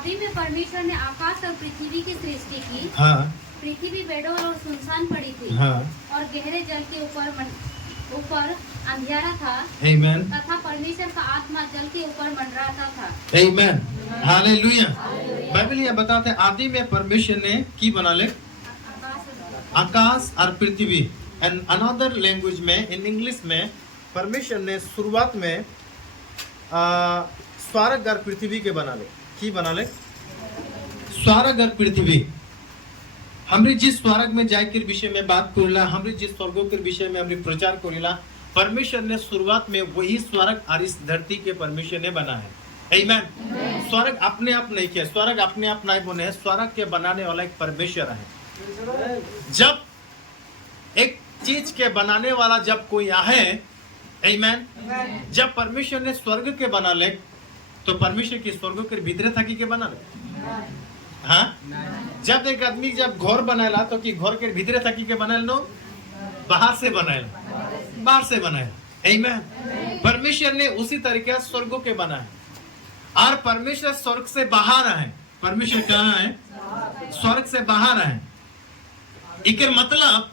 आदि में परमेश्वर ने आकाश और पृथ्वी की सृष्टि की। हाँ पृथ्वी बेडौल और सुनसान पड़ी थी। हाँ और गहरे जल के ऊपर अंधियारा था। आमेन तथा परमेश्वर का आत्मा जल के ऊपर मंडराता था। Amen hallelujah. बाइबल ये बताते हैं आदि में परमेश्वर ने की बना ले आकाश और पृथ्वी। एंड अनदर लैंग्वेज में इन इंग्लिश में परमेश्वर ने शुरुआत में स्वर्ग और पृथ्वी के बना ले की बना ले स्वर्ग और पृथ्वी। हमरे जिस स्वर्ग में जाए के विषय में बात करिला, हमरे जिस स्वर्गों के विषय में हमरे प्रचार करिला, परमेश्वर ने शुरुआत में वही स्वर्ग और इस धरती के परमेश्वर ने बना है। आमीन। स्वर्ग अपने आप नहीं किया, स्वर्ग अपने आप नहीं बने हैं, स्वर्ग के बनाने वाला एक परमेश्वर है। जब एक चीज के बनाने वाला जब कोई आहे, आमीन, जब परमेश्वर ने स्वर्ग के बना ले तो परमेश्वर के स्वर्ग के भीतर थकी के बना ले। हाँ, जब एक आदमी जब घर बनाएला तो कि घर के भीतर थकी के बनाएल नो बाहर से बनाएला, बाहर से बनाएला। आमीन। परमेश्वर ने उसी तरीके स्वर्गों के बनाए और परमेश्वर स्वर्ग से बाहर आए। परमेश्वर कहाँ है? स्वर्ग से बाहर आए। इके मतलब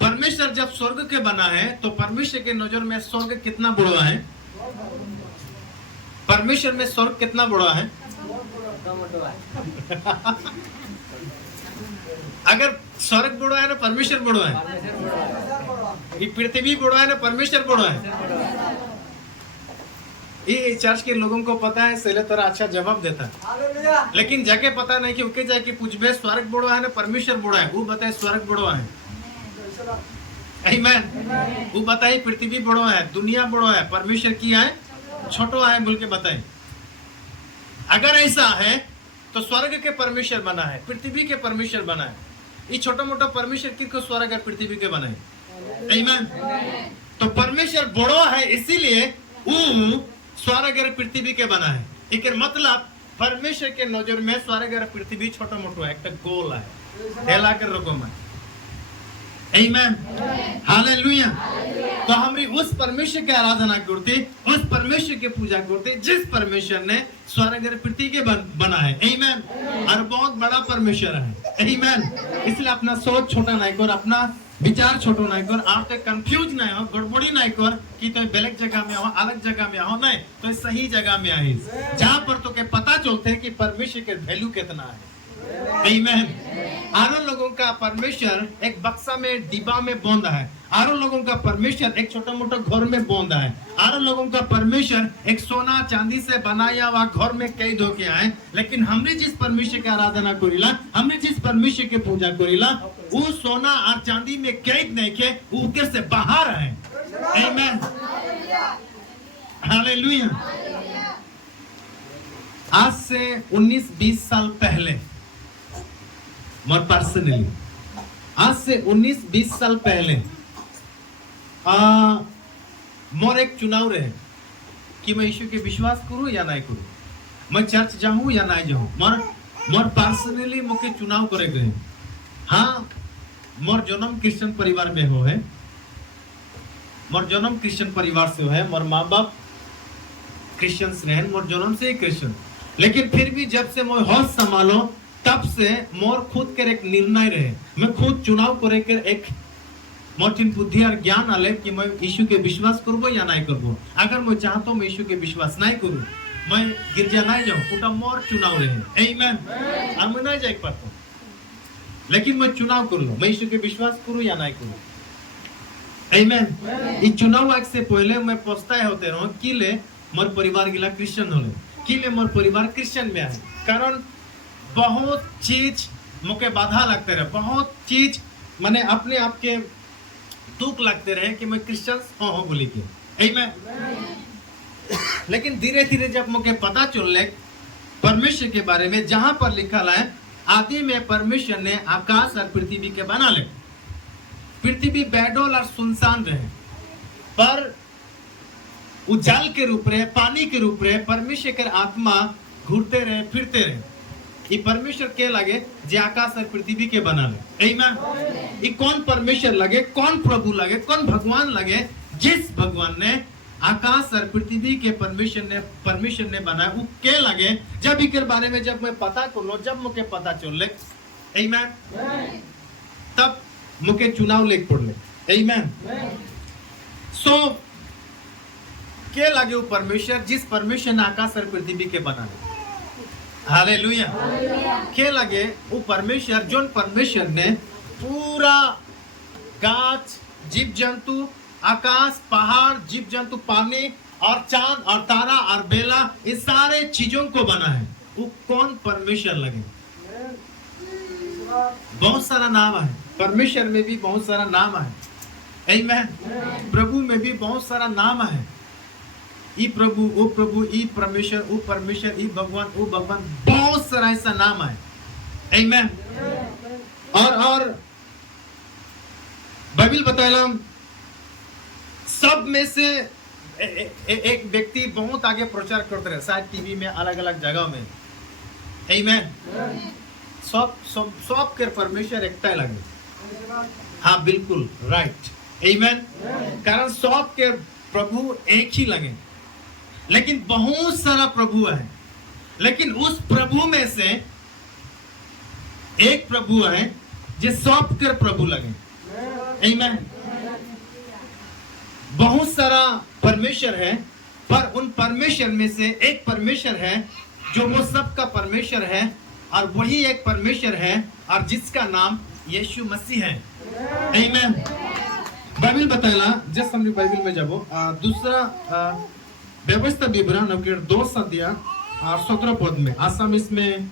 परमेश्वर जब स्वर्ग के बना है तो परमेश्वर के नजर में स्वर्ग कितना बड़ा है? परमेश्वर में स्वर्ग कितना बड़ा है? अगर स्वर्ग बड़ा है ना परमेश्वर बड़ा है, ये पृथ्वी बड़ा है ना परमेश्वर बड़ा है। ये चर्च के लोगों को पता है, सही तरह अच्छा जवाब देता है, लेकिन जाके पता नहीं कि उनके जाके पूछबे स्वर्ग बड़ा है ना परमेश्वर बड़ा है, वो बताए स्वर्ग बड़ा है। आमीन। वो बताए पृथ्वी बड़ा है, दुनिया बड़ा है, परमेश्वर की है छोटो है बोल के बताए। अगर ऐसा है तो स्वर्ग के परमेश्वर बना है, पृथ्वी के परमेश्वर बना है। ये छोटा मोटा परमेश्वर किसको स्वर्ग और पृथ्वी के बना है? आमीन। तो परमेश्वर बड़ा है इसीलिए वो स्वर्ग और पृथ्वी के बना है। एक मतलब परमेश्वर के नजर में स्वर्ग और पृथ्वी छोटा मोटा है, एक गोल है, ढेला कर रखो मैं। आमीन। हालेलुया। तो हमरी उस परमेश्वर की आराधना करते, उस परमेश्वर की पूजा करते जिस परमेश्वर ने स्वर्ग और पृथ्वी के बना है। आमीन। और बहुत बड़ा परमेश्वर है। आमीन। इसलिए अपना सोच छोटा नहीं कर, अपना विचार छोटो नहीं कर, आप तो कंफ्यूज नहीं हो, गड़बड़ी नहीं कर कि तो बेलेग जगह में हो, अलग जगह में हो, नहीं तो सही जगह में आई जहाँ पर तो के पता चलते है कि परमेश्वर के वैल्यू कितना है। आमीन। आरो लोगों का परमेश्वर एक बक्सा में डिब्बा में बंद है, आरो लोगों का परमेश्वर एक छोटा मोटा घर में बंद है, आरो लोगों का परमेश्वर एक सोना चांदी से बनाया हुआ घर में कैद होके आए। लेकिन हमने जिस परमेश्वर की आराधना करिला, हमने जिस परमेश्वर की पूजा करिला, वो सोना और चांदी में कैद नहीं के, वो ऊपर से बाहर है। आमीन। हालेलुया। आज से 19-20 साल पहले मोर पर्सनली, आज से 19-20 साल पहले मोर एक चुनाव रहे कि मैं यीशु के विश्वास करूं या नहीं करूं, मैं चर्च जाऊं या नहीं जाऊं। मोर पर्सनली मुके चुनाव करे गए। हाँ, मोर जन्म क्रिश्चियन परिवार में हो है, मोर जन्म क्रिश्चियन परिवार से हो है, मोर माँ बाप क्रिश्चियंस रहे, मोर जन्म से ही क्रिश्चियन। लेकिन फिर भी जब से मैं होश संभालो तब से मोर खुद के एक निर्णय रहे, मैं खुद चुनाव करे कर एक मोटिन बुद्धि और ज्ञान आले कि मैं यीशु के विश्वास करबो या नहीं करबो। अगर मैं चाहता हूं मैं यीशु के विश्वास नहीं करूं, मैं गिरजा नहीं जाऊं, उटा मोर चुनाव रहे। आमीन। और मैं नहीं जाए पाता, लेकिन मैं चुनाव कर लो, मैं यीशु के विश्वास करूं या नहीं करूं। आमीन। इस चुनाव आग से पहले मैं पछताए होते रहो कि ले मोर परिवार गिला क्रिश्चियन होले, कि ले मोर परिवार क्रिश्चियन में आए। कारण बहुत चीज मुके बाधा लगते रहे, बहुत चीज मैंने अपने आप के दुख लगते रहे कि मैं क्रिश्चियन हो बोली के। आमीन। लेकिन धीरे धीरे जब मुके पता चले परमेश्वर के बारे में, जहां पर लिखा है आदि में परमेश्वर ने आकाश और पृथ्वी के बना ले। पृथ्वी बेडौल और सुनसान रहे, पर उजाल के रूप रहे, पानी के रूप रहे, परमेश्वर के आत्मा घूरते रहे, फिरते रहे। ये परमेश्वर के लगे जे आकाश और पृथ्वी के बना ले। आमीन। ये कौन परमेश्वर लगे, कौन प्रभु लगे, कौन भगवान लगे? जिस भगवान ने आकाश और पृथ्वी के परमेश्वर ने बनाया वो के लगे जब इकर बारे में जब मैं पता कर लो जब मुझे पता चल ले आमेन तब मुझे चुनाव लेक पड़ ले आमेन सो के लगे वो परमेश्वर जिस परमेश्वर ने आकाश और पृथ्वी के बनाया हालेलुया के लगे वो परमेश्वर जो परमेश्वर ने पूरा गाछ जीव जंतु आकाश पहाड़ जीव जंतु पानी और चांद और तारा और बेला ये सारे चीजों को बना है वो कौन परमेश्वर लगे बहुत सारा नाम है परमेश्वर में भी बहुत सारा नाम है आमेन प्रभु में भी बहुत सारा नाम है ई प्रभु ई परमेश्वर ई भगवान ओ भगवान बहुत सारा ऐसा नाम है आमेन और बाइबल बताया सब में से एक व्यक्ति बहुत आगे प्रचार करते रहे शायद टीवी में अलग अलग जगह में आमेन सब के परमेश्वर एकता लगे हाँ बिल्कुल राइट आमेन कारण सब के प्रभु एक ही लगे लेकिन बहुत सारा प्रभु है लेकिन उस प्रभु में से एक प्रभु है जो सब के प्रभु लगे आमेन बहुत सारा परमेश्वर है पर उन परमेश्वर में से एक परमेश्वर है जो वो सबका परमेश्वर है और वही एक परमेश्वर है और जिसका नाम यीशु मसीह है आमेन बाइबल बताया जस्ट हम बाइबल में जाबो दूसरा व्यवस्था विवरण के 2 अध्याय और 17 पद में आसाम इसमें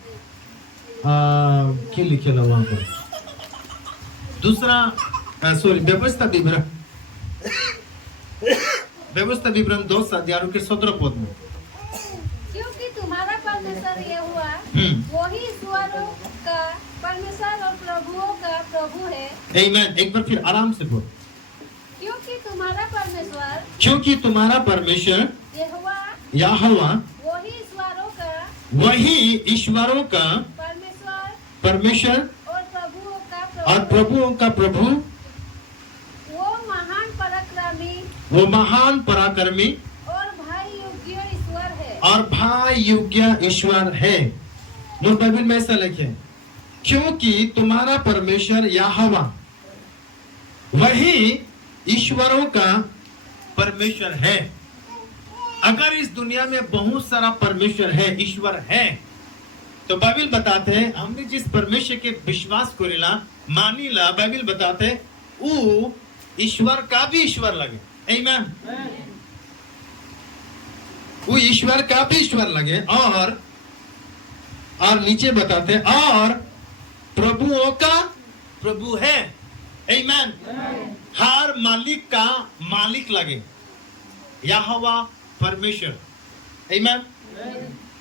क्या लिखेला वहां पर दूसरा सॉरी व्यवस्था विवरण 2 अध्याय के 17 पद में क्योंकि तुम्हारा परमेश्वर यहोवा वही ईश्वरों का परमेश्वर और प्रभुओं का प्रभु है आमेन एक बार फिर आराम से बोल क्योंकि तुम्हारा परमेश्वर यहोवा वही ईश्वरों का परमेश्वर और प्रभुओं का प्रभु वो महान पराक्रमी और भाई योग्य ईश्वर है मूल बाइबल में ऐसा लिखे क्योंकि तुम्हारा परमेश्वर यहोवा वही ईश्वरों का परमेश्वर है अगर इस दुनिया में बहुत सारा परमेश्वर है ईश्वर है तो बाइबल बताते हैं हमने जिस परमेश्वर के विश्वास करेला मानीला बाइबल बताते वो ईश्वर का भी ईश्वर लगे आमेन वो ईश्वर का भी ईश्वर लगे और नीचे बताते और प्रभुओं का प्रभु है आमेन हर मालिक का मालिक लगे यहोवा परमेश्वर आमेन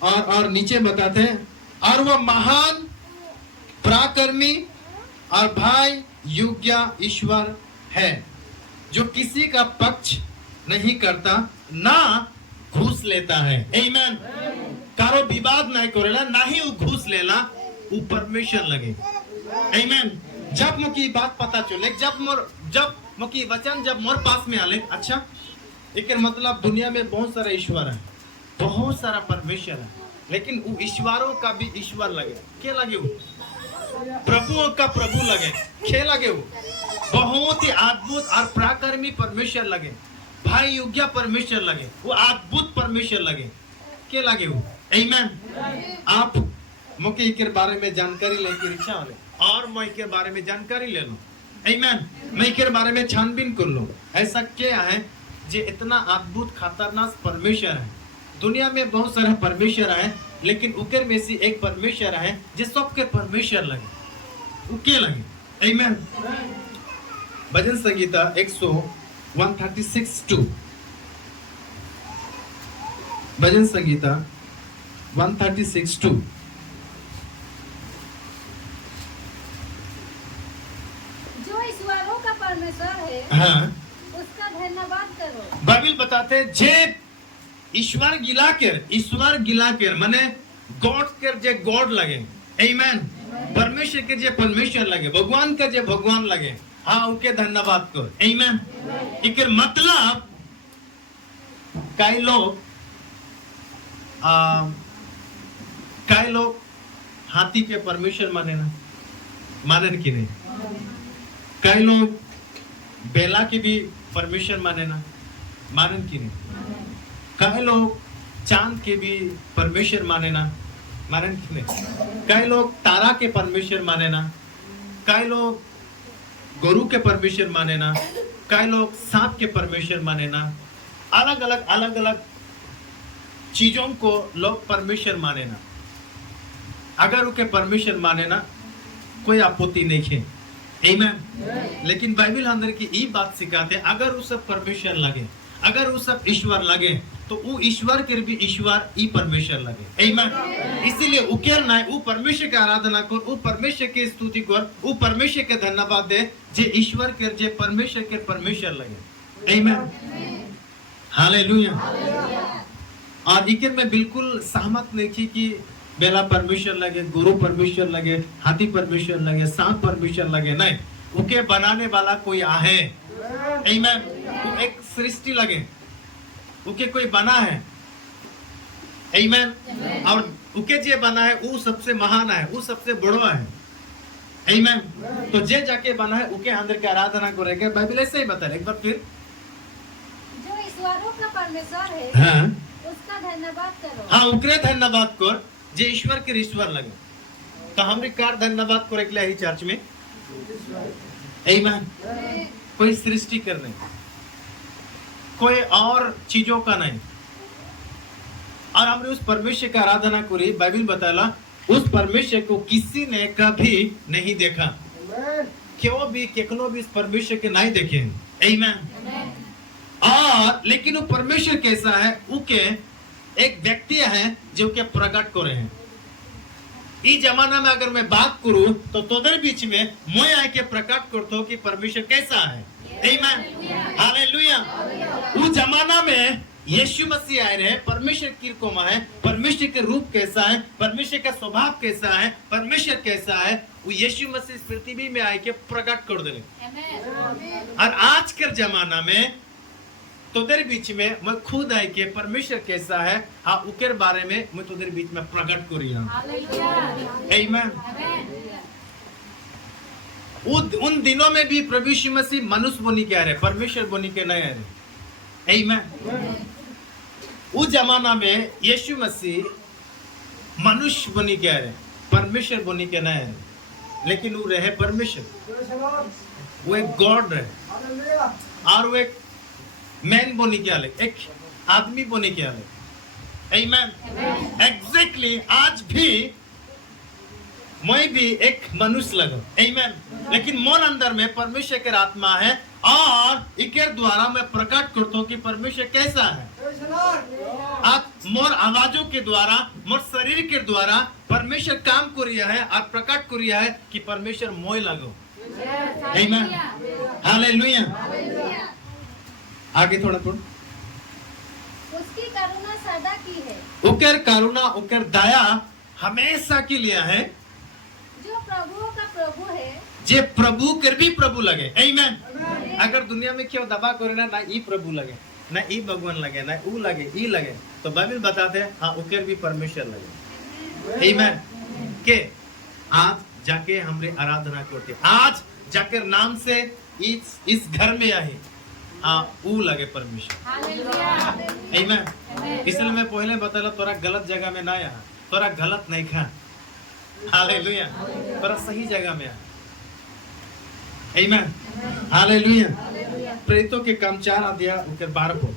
और नीचे बताते हैं और वह महान पराक्रमी और भाई योग्य ईश्वर है जो किसी का पक्ष नहीं करता ना घूस लेता है आमेन कारो विवाद नहीं करेला ना ही वो घूस लेला वो परमेश्वर लगे आमेन जब मुकी बात पता चले जब मुकी वचन जब मोर पास में आले अच्छा एक मतलब दुनिया में बहुत सारा ईश्वर है बहुत सारा परमेश्वर है लेकिन वो ईश्वरों का भी ईश्वर लगे क्या लगे वो प्रभुओं का प्रभु लगे क्या लगे वो बहुत ही अद्भुत और पराक्रमी परमेश्वर लगे भाई योग्य परमेश्वर लगे वो अद्भुत परमेश्वर लगे क्या लगे वो आमेन आप मुके के बारे में जानकारी लेके इच्छा वाले और मैं के बारे में जानकारी ले लो आमेन मैं के बारे में छानबीन कर लो ऐसा क्या है जो इतना अद्भुत खतरनाक परमेश्वर है दुनिया में बहुत सारे परमेश्वर है लेकिन उकर में से एक परमेश्वर है जो सबके परमेश्वर लगे वो क्या लगे आमेन भजन संगीता 136:2 भजन संगीता 136:2 जो ईश्वरों का परमेश्वर है हाँ उसका धन्यवाद करो बाइबल बताते जे ईश्वर गिलाकर माने गॉड के जे गॉड लगे आमेन परमेश्वर के जे परमेश्वर लगे भगवान के जे भगवान लगे हाँ उनके धन्यवाद कर आमेन इकर मतलब कई लोग हाथी के परमेश्वर माने ना, माने कि नहीं? कई लोग बेला के भी परमेश्वर माने ना, माने कि नहीं? कई लोग चांद के भी परमेश्वर माने ना, माने कि नहीं? कई लोग तारा के परमेश्वर माने ना, कई लोग गुरु के परमेश्वर माने ना, कई लोग सांप के परमेश्वर माने ना। अलग अलग चीजों को लोग परमेश्वर माने ना। अगर उनके परमेश्वर माने ना, कोई आपत्ति नहीं है। आमीन। लेकिन बाइबल अंदर की ये बात सिखाते हैं, अगर वो सब परमेश्वर लगे, अगर वो सब ईश्वर लगे, तो वो ईश्वर के भी ईश्वर ही परमेश्वर लगे। आमीन। इसीलिए उकेर ना वो परमेश्वर की आराधना कर, वो परमेश्वर की स्तुति कर, वो परमेश्वर के धन्यवाद दे जे ईश्वर के, जे परमेश्वर के परमेश्वर लगे। आमीन। हालेलुया। और इकर में बिल्कुल सहमत नहीं थी कि बेला परमेश्वर लगे, गुरु परमेश्वर लगे, हाथी परमेश्वर लगे, सांप परमेश्वर लगे, नहीं। उके बनाने वाला कोई आहे। आमीन। वो एक सृष्टि लगे, उके कोई बना है। आमीन। और उके जे बना है वो सबसे महान है, वो सबसे बड़ा है। आमीन। तो जे जाके बना है उके अंदर की आराधना करेंगे। बाइबल ऐसे ही बता रहा है। एक बार फिर, जो ईश्वरों का परमेश्वर है, हाँ, उसका धन्यवाद करो। हाँ, उकरे धन्यवाद कर जे ईश्वर के ईश्वर लगे। तो हमरे कार धन्यवाद करे के लिए चर्च में। आमीन। कोई सृष्टि करने, कोई और चीजों का नहीं। और हमने उस परमेश्वर का आराधना करी। बाइबल बताला उस परमेश्वर को किसी ने कभी नहीं देखा, क्यों भी केकनो भी इस परमेश्वर के नहीं देखे। आमीन। और लेकिन वो परमेश्वर कैसा है, उके एक व्यक्ति है जो के प्रकट करे हैं। इस जमाना में अगर मैं बात करूं तो तोदर बीच में मैं आके प्रकट करता हूं कि परमेश्वर कैसा है। आमीन। हालेलुया। उस जमाना में यीशु मसीह आए रहे, परमेश्वर की कोमा है, परमेश्वर के रूप कैसा है, परमेश्वर का स्वभाव कैसा है, परमेश्वर कैसा है, वो यीशु मसीह इस पृथ्वी में आके प्रकट कर दे। और आज के जमाना में तोदर बीच में मैं खुद आई के परमेश्वर कैसा है, हाँ, उकेर बारे में मैं तोदर बीच में प्रकट करी हूं। आमीन। उन दिनों में भी प्रभु यीशु मसीह मनुष्य बनी के आ रहे, परमेश्वर बनी के नहीं आ रहे। आमीन। उस जमाना में यीशु मसीह मनुष्य बनी के आ रहे, परमेश्वर बनी के नहीं आ रहे। लेकिन वो रहे परमेश्वर, वो एक गॉड रहे। और वो एक मैन बनी के आले, एक आदमी बनी के आले। आमीन। एग्जैक्टली आज भी मैं भी एक मनुष्य लगा। आमीन। लेकिन मन अंदर में परमेश्वर के आत्मा है और इकर द्वारा मैं प्रकट करता हूँ कि परमेश्वर कैसा है। आप मोर आवाजों के द्वारा, मोर शरीर के द्वारा परमेश्वर काम कर रहा है और प्रकट कर रहा है कि परमेश्वर मोय लगो। आमीन। हालेलुया। आगे थोड़ा उसकी करुणा सदा की है, उकर करुणा, उकर दया हमेशा के लिए है। जो प्रभुओं का प्रभु है, जे प्रभु कर भी प्रभु लगे। आमीन। अगर दुनिया में क्यों दबा करे ना ई प्रभु लगे, ना ई भगवान लगे, ना ऊ लगे, ई लगे, तो बाइबल बताते हैं हाँ उकर भी परमेश्वर लगे। आमीन। के आज जाके हमरे आराधना करते, आज जाकर नाम से इस घर में आए, हाँ ऊ लगे परमेश्वर। आमीन। इसलिए मैं पहले बताला तोरा गलत जगह में ना आया, तोरा गलत नहीं खा। हालेलुया। तोरा सही जगह में आ। आमीन। हालेलुया। प्रेरितों के काम 4 अध्याय उनके 12 को।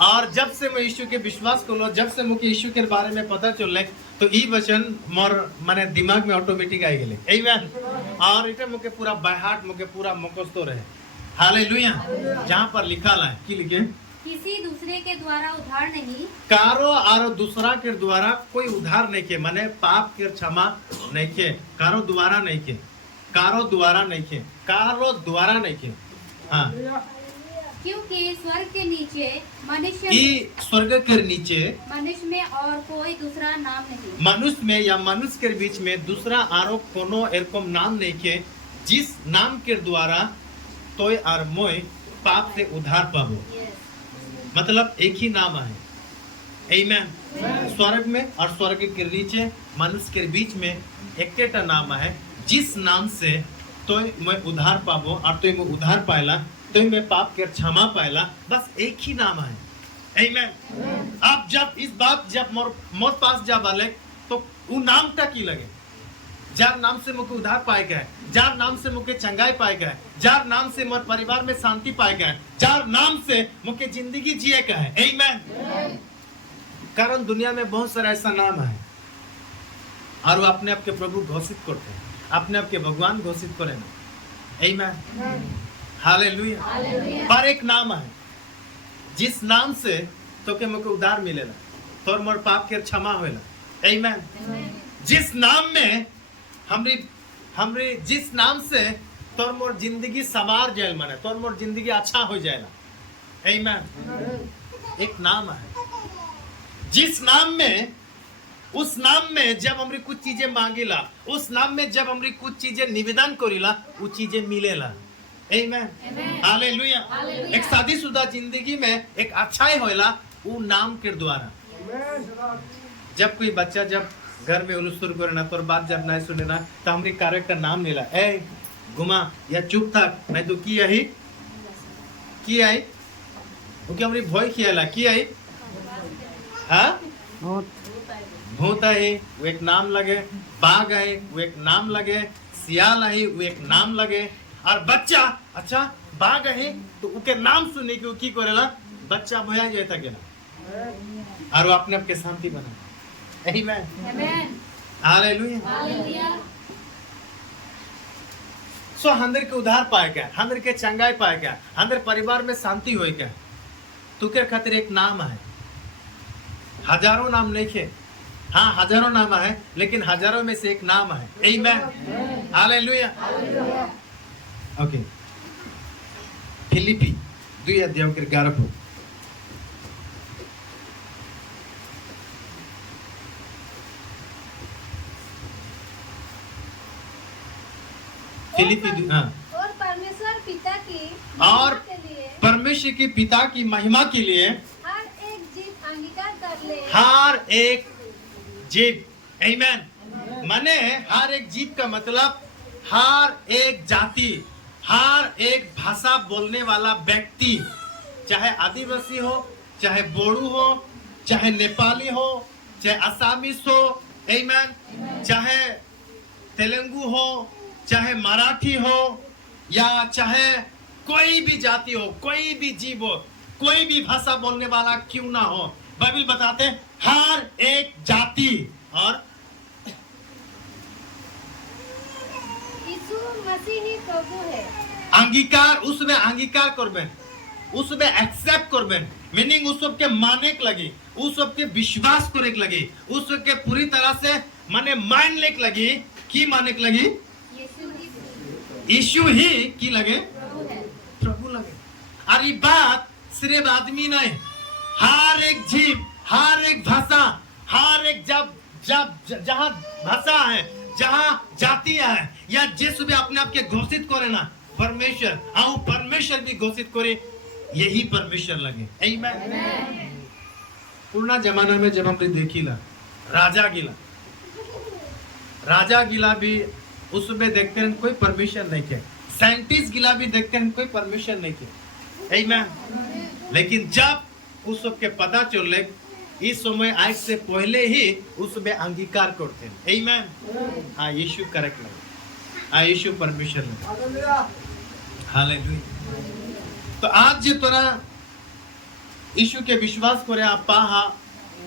और जब से मैं यीशु के विश्वास को लो, जब से मुझे यीशु के बारे में पता चले, तो ई वचन मोर माने दिमाग में ऑटोमेटिक आई गेले। आमीन। और इटे मुके पूरा बाय हार्ट मुके पूरा मुखस्त रहे। हालेलुया। जहां पर लिखा है कि लिखे, किसी दूसरे के द्वारा उद्धार नहीं, कारो और दूसरा के द्वारा कोई उद्धार नहीं के, माने पाप के क्षमा नहीं के, कारो द्वारा नहीं के, कारो द्वारा नहीं के, कारो द्वारा नहीं के। हाँ, क्योंकि स्वर्ग के नीचे मनुष्य स्वर्ग के नीचे मनुष्य में और कोई दूसरा नाम नहीं, मनुष्य में या मनुष्य के बीच में दूसरा आरोप कोनो एरकम नाम नहीं के, जिस नाम के द्वारा तोय और मोय पाप से उद्धार पाबो। मतलब एक ही नाम है। आमीन। स्वर्ग में और स्वर्ग के नीचे मनुष्य के बीच में एक नाम है, जिस नाम से तो मैं उद्धार पाबो और तो मैं उद्धार पाएला, तो मैं पाप के क्षमा पाएला। बस एक ही नाम है। आमीन। आप जब इस बात जब मोर पास जब आले तो वो नाम तक ही लगे, जार नाम से मुझे उद्धार पाए गए, जार नाम से मुझे चंगाई पाए गए, जार नाम से मोर परिवार में शांति पाए गए, जार नाम से मुझे जिंदगी जिए का है। आमीन। कारण दुनिया में बहुत सारा ऐसा नाम है और वो अपने आप के प्रभु घोषित करते हैं, अपने आप के भगवान घोषित करें ना। आमीन। हालेलुया। पर एक नाम है जिस नाम से तो के मुझे उद्धार मिलेला, तोर मोर पाप के क्षमा होएला। आमीन। जिस नाम में हमरे जिस नाम से तोर मोर जिंदगी सवार जाए, माने तोर मोर जिंदगी अच्छा हो जाएगा। आमीन। एक नाम है जिस नाम में, उस नाम में जब हमरी कुछ चीजें मांगेला, उस नाम में जब हमरी कुछ चीजें निवेदन करीला, वो चीजें मिलेला। आमीन। हालेलुया। एक शादीशुदा जिंदगी में एक अच्छाई होएला वो नाम के द्वारा। जब कोई बच्चा जब घर में उलूसुर करे ना, तोर बात जब नहीं सुने ना, तो हमरी कैरेक्टर नाम लेला, ए घुमा या चुप थक, नहीं तो की आई वो क्या हमरी भय खियाला की आई, हाँ भूत है वो एक नाम लगे, बाघ है वो एक नाम लगे, सियाल है वो एक नाम लगे। और बच्चा अच्छा बाघ है तो उनके नाम सुनने की की करेला, बच्चा भया जाता गेला और वो अपने आप के शांति बना। आमीन। हालेलुया। सो हंदर के उद्धार पाए क्या, हंदर के चंगाई पाए क्या, हंदर परिवार में शांति होए क्या, तुके खातिर एक नाम है। हजारों नाम नहीं खे, हाँ हजारों नाम है, लेकिन हजारों में से एक नाम है। आमीन। हालेलुया। ओके। फिलिपी 2:11 फिलिपी हाँ। और परमेश्वर पिता की और महिमा के लिए परमेश्वर की पिता की महिमा के लिए हर एक जीव अंगीकार कर ले। हर एक जीव। आमीन। माने हर एक जीव का मतलब हर एक जाति, हर एक भाषा बोलने वाला व्यक्ति, चाहे आदिवासी हो, चाहे बोड़ू हो, चाहे नेपाली हो, चाहे असामीस हो, आमीन, चाहे तेलुगु हो, चाहे मराठी हो, या चाहे कोई भी जाति हो, कोई भी जीव हो, कोई भी भाषा बोलने वाला क्यों ना हो, बाइबल बताते हैं हर एक जाति और यीशु मसीह ही प्रभु है। अंगीकार उसमें अंगीकार करबेन, उसमें एक्सेप्ट करबेन, मीनिंग उस सब के माने के लगी, उस सब के विश्वास करे के लगी, उस सब के पूरी तरह से माने मान ले के लगी, की माने के लगी, यीशु ही की लगे प्रभु लगे। और ये बात सिर्फ आदमी नहीं, हर एक जीव, हर एक भाषा, हर एक जब जहाँ भाषा है, जहाँ जातियां है, या जिस भी अपने आप के घोषित करे ना परमेश्वर, हाँ परमेश्वर भी घोषित करे, यही परमेश्वर लगे। आमीन। पुराना जमाना में जब हमने देखीला राजा गिला भी उसमें देखते हैं कोई परमिशन नहीं किया, साइंटिस्ट गिला भी देखते हैं कोई परमिशन नहीं किया। आमीन। लेकिन जब उस सब के पता चले, इस समय आज से पहले ही उसमें अंगीकार करते हैं। आमीन। हाँ यीशु करेक्ट लगे, हाँ यीशु परमेश्वर लगे। हालेलुया। तो आज जो तोरा यीशु के विश्वास करे, आप पा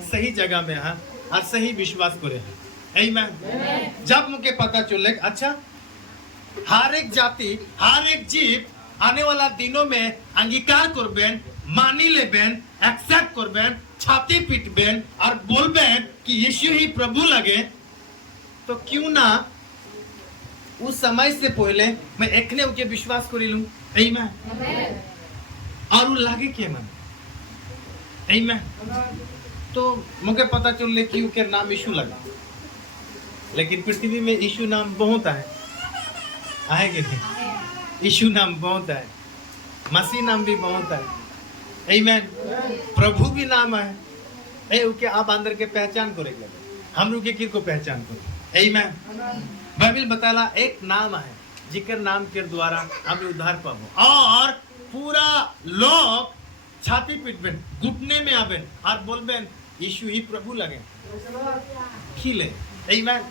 सही जगह में है और सही विश्वास करे है। आमीन। जब मुझे पता चले अच्छा हर एक जाति, हर एक जीव आने वाला दिनों में अंगीकार करबेन, मानी लेबेन, एक्सेप्ट करबेन, छाती पीटबेन और बोलबेन कि यीशु ही प्रभु लगे, तो क्यों ना उस समय से पहले मैं एकने उनके विश्वास कर लूं। आमीन। और लागे के मन। आमीन। तो मुझे पता चले कि उनके नाम यीशु लगा, लेकिन पृथ्वी में यीशु नाम बहुत आएंगे नहीं, यीशु नाम बहुत है, मसीह नाम भी बहुत है। आमीन। प्रभु भी नाम है ए ओके आप अंदर के पहचान करेंगे हम लोग के को पहचान करो आमीन। बाइबल बताला एक नाम है जिकर नाम के द्वारा हम उद्धार पाबो और पूरा लोग छाती पीटबेन घुटने में आबेन और बोलबेन यीशु ही प्रभु लगे खिले आमीन।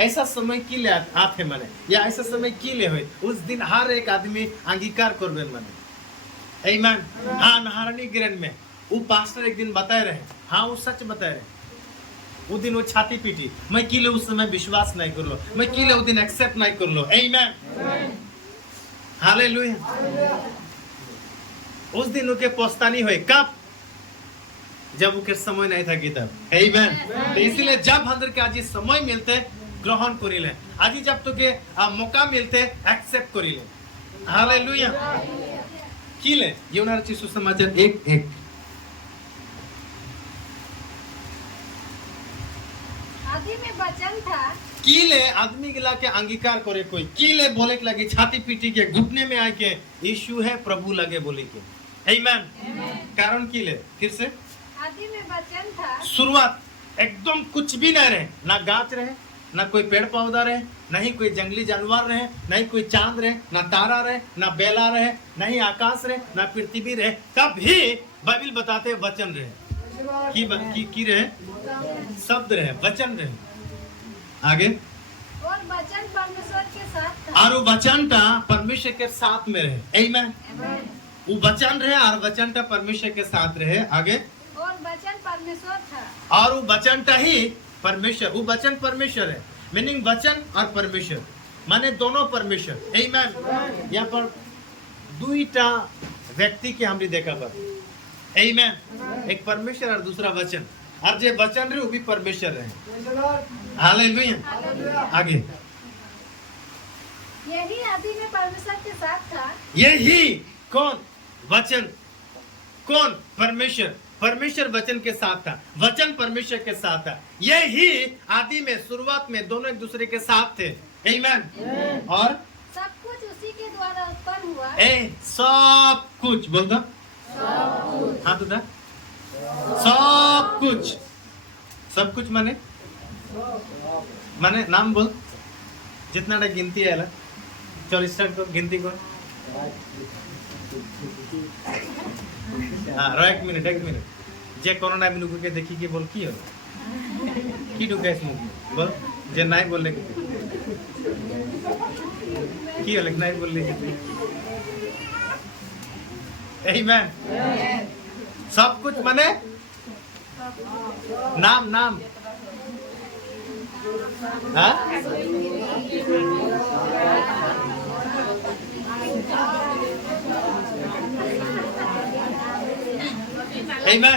ऐसा समय की ले आप है माने या ऐसा समय की ले हुए उस दिन हर एक आदमी अंगीकार करबेन माने आमीन। हाँ नहारनी गिरन में वो पास्टर एक दिन बताए रहे हाँ वो सच बताए रहे वो दिन वो छाती पीटी मैं की ले उस समय विश्वास नहीं कर लो मैं की ले उस दिन एक्सेप्ट नहीं कर लो आमीन हालेलुया। उस दिन उनके पछतानी हुई कब जब उनके समय नहीं था कि तब आमीन। तो इसीलिए जब अंदर के आज समय मिलते ग्रहण करिले आज जब तो के मौका मिलते एक्सेप्ट करिले हालेलुया। किले योनारची सुसमाचार 1:1 आदि में वचन था किले आदमी गिला के अंगीकार करे कोई किले बोले के लगे छाती पीटी के घुटने में आके यीशु है प्रभु लगे बोले के आमीन। कारण किले फिर से आदि में वचन था शुरुआत एकदम कुछ भी नहीं रहे ना गाछ रहे ना कोई पेड़ पौधा रहे नहीं कोई जंगली जानवर रहे नहीं कोई चांद रहे ना तारा रहे ना बेला रहे नहीं आकाश रहे ना पृथ्वी रहे तब भी बाइबल बताते वचन रहे की रहे शब्द रहे वचन रहे आगे और वचन परमेश्वर के साथ था और वो वचन का परमेश्वर के साथ में रहे आमीन। वो वचन रहे और वचन का परमेश्वर के साथ रहे आगे और वचन परमेश्वर था और वो वचन का ही परमेश्वर वो वचन परमेश्वर है मीनिंग वचन और परमेश्वर माने दोनों परमेश्वर आमीन। यहाँ पर दुईटा व्यक्ति के हमने देखा पर आमीन एक परमेश्वर और दूसरा वचन और जो वचन रहे वो भी परमेश्वर रहे हालेलुया। आगे यही आदि में परमेश्वर के साथ था यही कौन वचन कौन परमेश्वर परमेश्वर वचन के साथ था वचन परमेश्वर के साथ था यही आदि में शुरुआत में दोनों एक दूसरे के साथ थे आमीन। और सब कुछ उसी के द्वारा उत्पन्न हुआ सब कुछ बोल दो हाँ तो सब कुछ माने माने नाम बोल जितना ना गिनती है ला चल स्टार्ट कर गिनती कर हाँ एक मिनट जे कोरोना में लोगों के देखी के बोल की हो की ढुका इस मुंह में बोल जे नहीं बोलने की अलग नहीं बोलने की आमीन। सब कुछ माने नाम हाँ आमीन।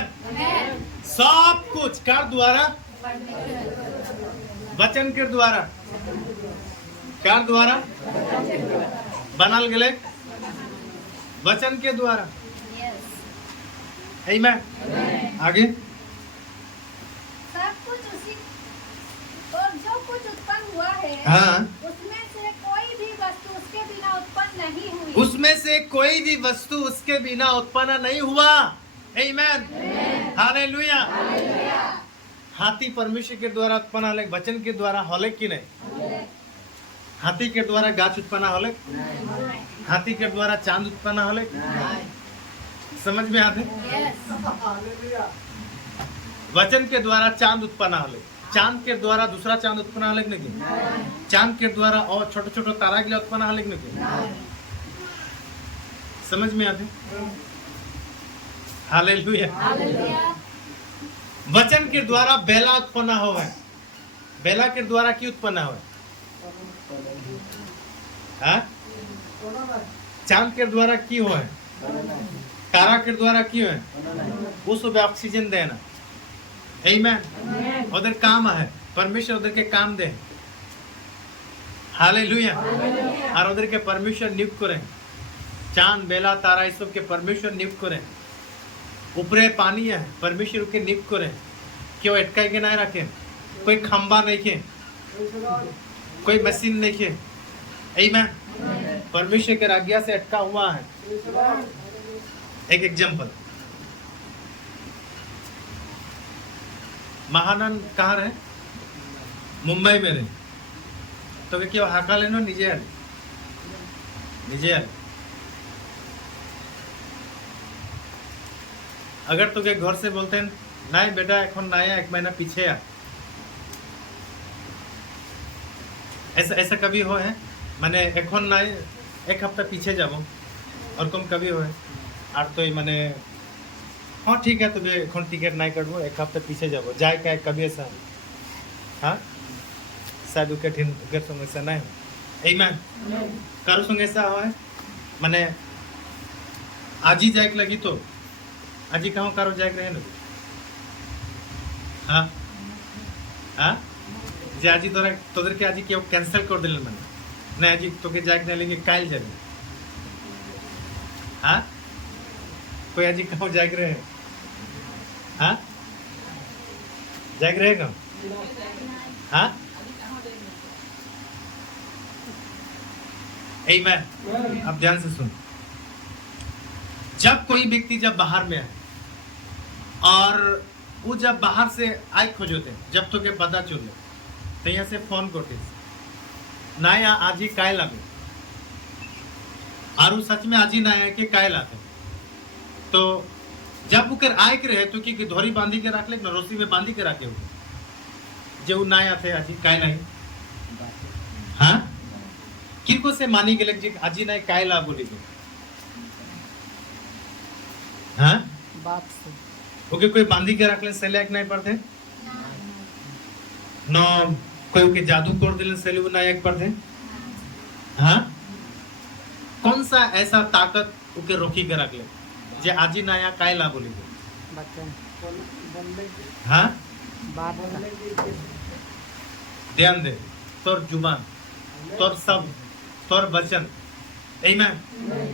सब कुछ कर द्वारा वचन के द्वारा कर द्वारा बनल गले वचन के द्वारा आमीन। आगे सब कुछ उसी और जो कुछ उत्पन्न हुआ है हाँ उसमें से कोई भी वस्तु उसके बिना उत्पन्न नहीं हुई उसमें से कोई भी वस्तु उसके बिना उत्पन्न नहीं हुआ आमीन हालेलुया। हाथी परमेश्वर के द्वारा उत्पन्न होले वचन के द्वारा होले कि नहीं हाथी के द्वारा गाछ उत्पन्न होले हाथी के द्वारा चांद उत्पन्न होले समझ में आते वचन के द्वारा चांद उत्पन्न होले चांद के द्वारा दूसरा चांद उत्पन्न होले नहीं चांद के द्वारा और छोटे छोटे तारा के उत्पन्न होले नहीं समझ में आते हालेलुया। वचन के द्वारा बेला उत्पन्न हुआ है बेला के द्वारा की उत्पन्न हुआ है चांद के द्वारा की हुआ है तारा के द्वारा की हुआ है उस ऑक्सीजन देना आमीन। उधर काम है परमेश्वर उधर के काम दे हालेलुया। और उधर के परमेश्वर नियुक्त करें चांद बेला तारा इस सब के परमेश्वर नियुक्त करें ऊपरे पानी है परमेश्वर के नियुक्त करें क्यों अटका के ना रखे कोई खंबा नहीं खे कोई मशीन नहीं खे आमीन। परमेश्वर के आज्ञा से अटका हुआ है एक एग्जांपल महानंद कहाँ रहे? मुंबई में रहे। तो क्यों हाका लेनो निजे अगर तुके घर से बोलते हैं नहीं बेटा एखन नया 1 महीना पीछे आ, ऐसा कभी हो है माने एखन नहीं 1 हफ्ता पीछे जाबो और कम कभी हो है और तो माने हाँ ठीक है तुझे एखन टिकट नहीं करबो 1 हफ्ता पीछे जाबो जाए क्या कभी ऐसा हाँ शायद उके संग ऐसा नहीं हो एमन कारो संग ऐसा हो है माने आज ही जाए लगी तो आज ही कहाँ कारो जाए रहे ना हाँ हाँ जे आज तोदर के आज क्यों कैंसिल कर दिल मैंने नहीं आज तो के जाए नहीं लेंगे काल जाए हाँ कोई आज कहाँ जाए रहे हाँ जाए रहे कहाँ हाँ आमीन। अब ध्यान से सुन, जब कोई व्यक्ति जब बाहर में है और वो जब बाहर से आए खोजते जब तो के पता चले तो यहाँ से फोन करते ना या आज ही काय लागे और सच में आज ही ना है कि काय लाते तो जब उकर आए के रहे तो कि धोरी बांधी के रख ले न रस्सी में बांधी के रखे हो जो ना आते आज ही काय नहीं हाँ किरको से मानी गेले जी आज ही नहीं काय ला बोली के हाँ बात से ओके कोई बांधी के रख ले से लायक नहीं पड़ते न कोई के जादू कर दिले से लोग नायक पड़ते हाँ कौन सा ऐसा ताकत उके रोकी के रख ले जे आज ही नया काय ला बोली बच्चन हाँ बात ध्यान दे तोर जुबान तोर सब तोर वचन आमीन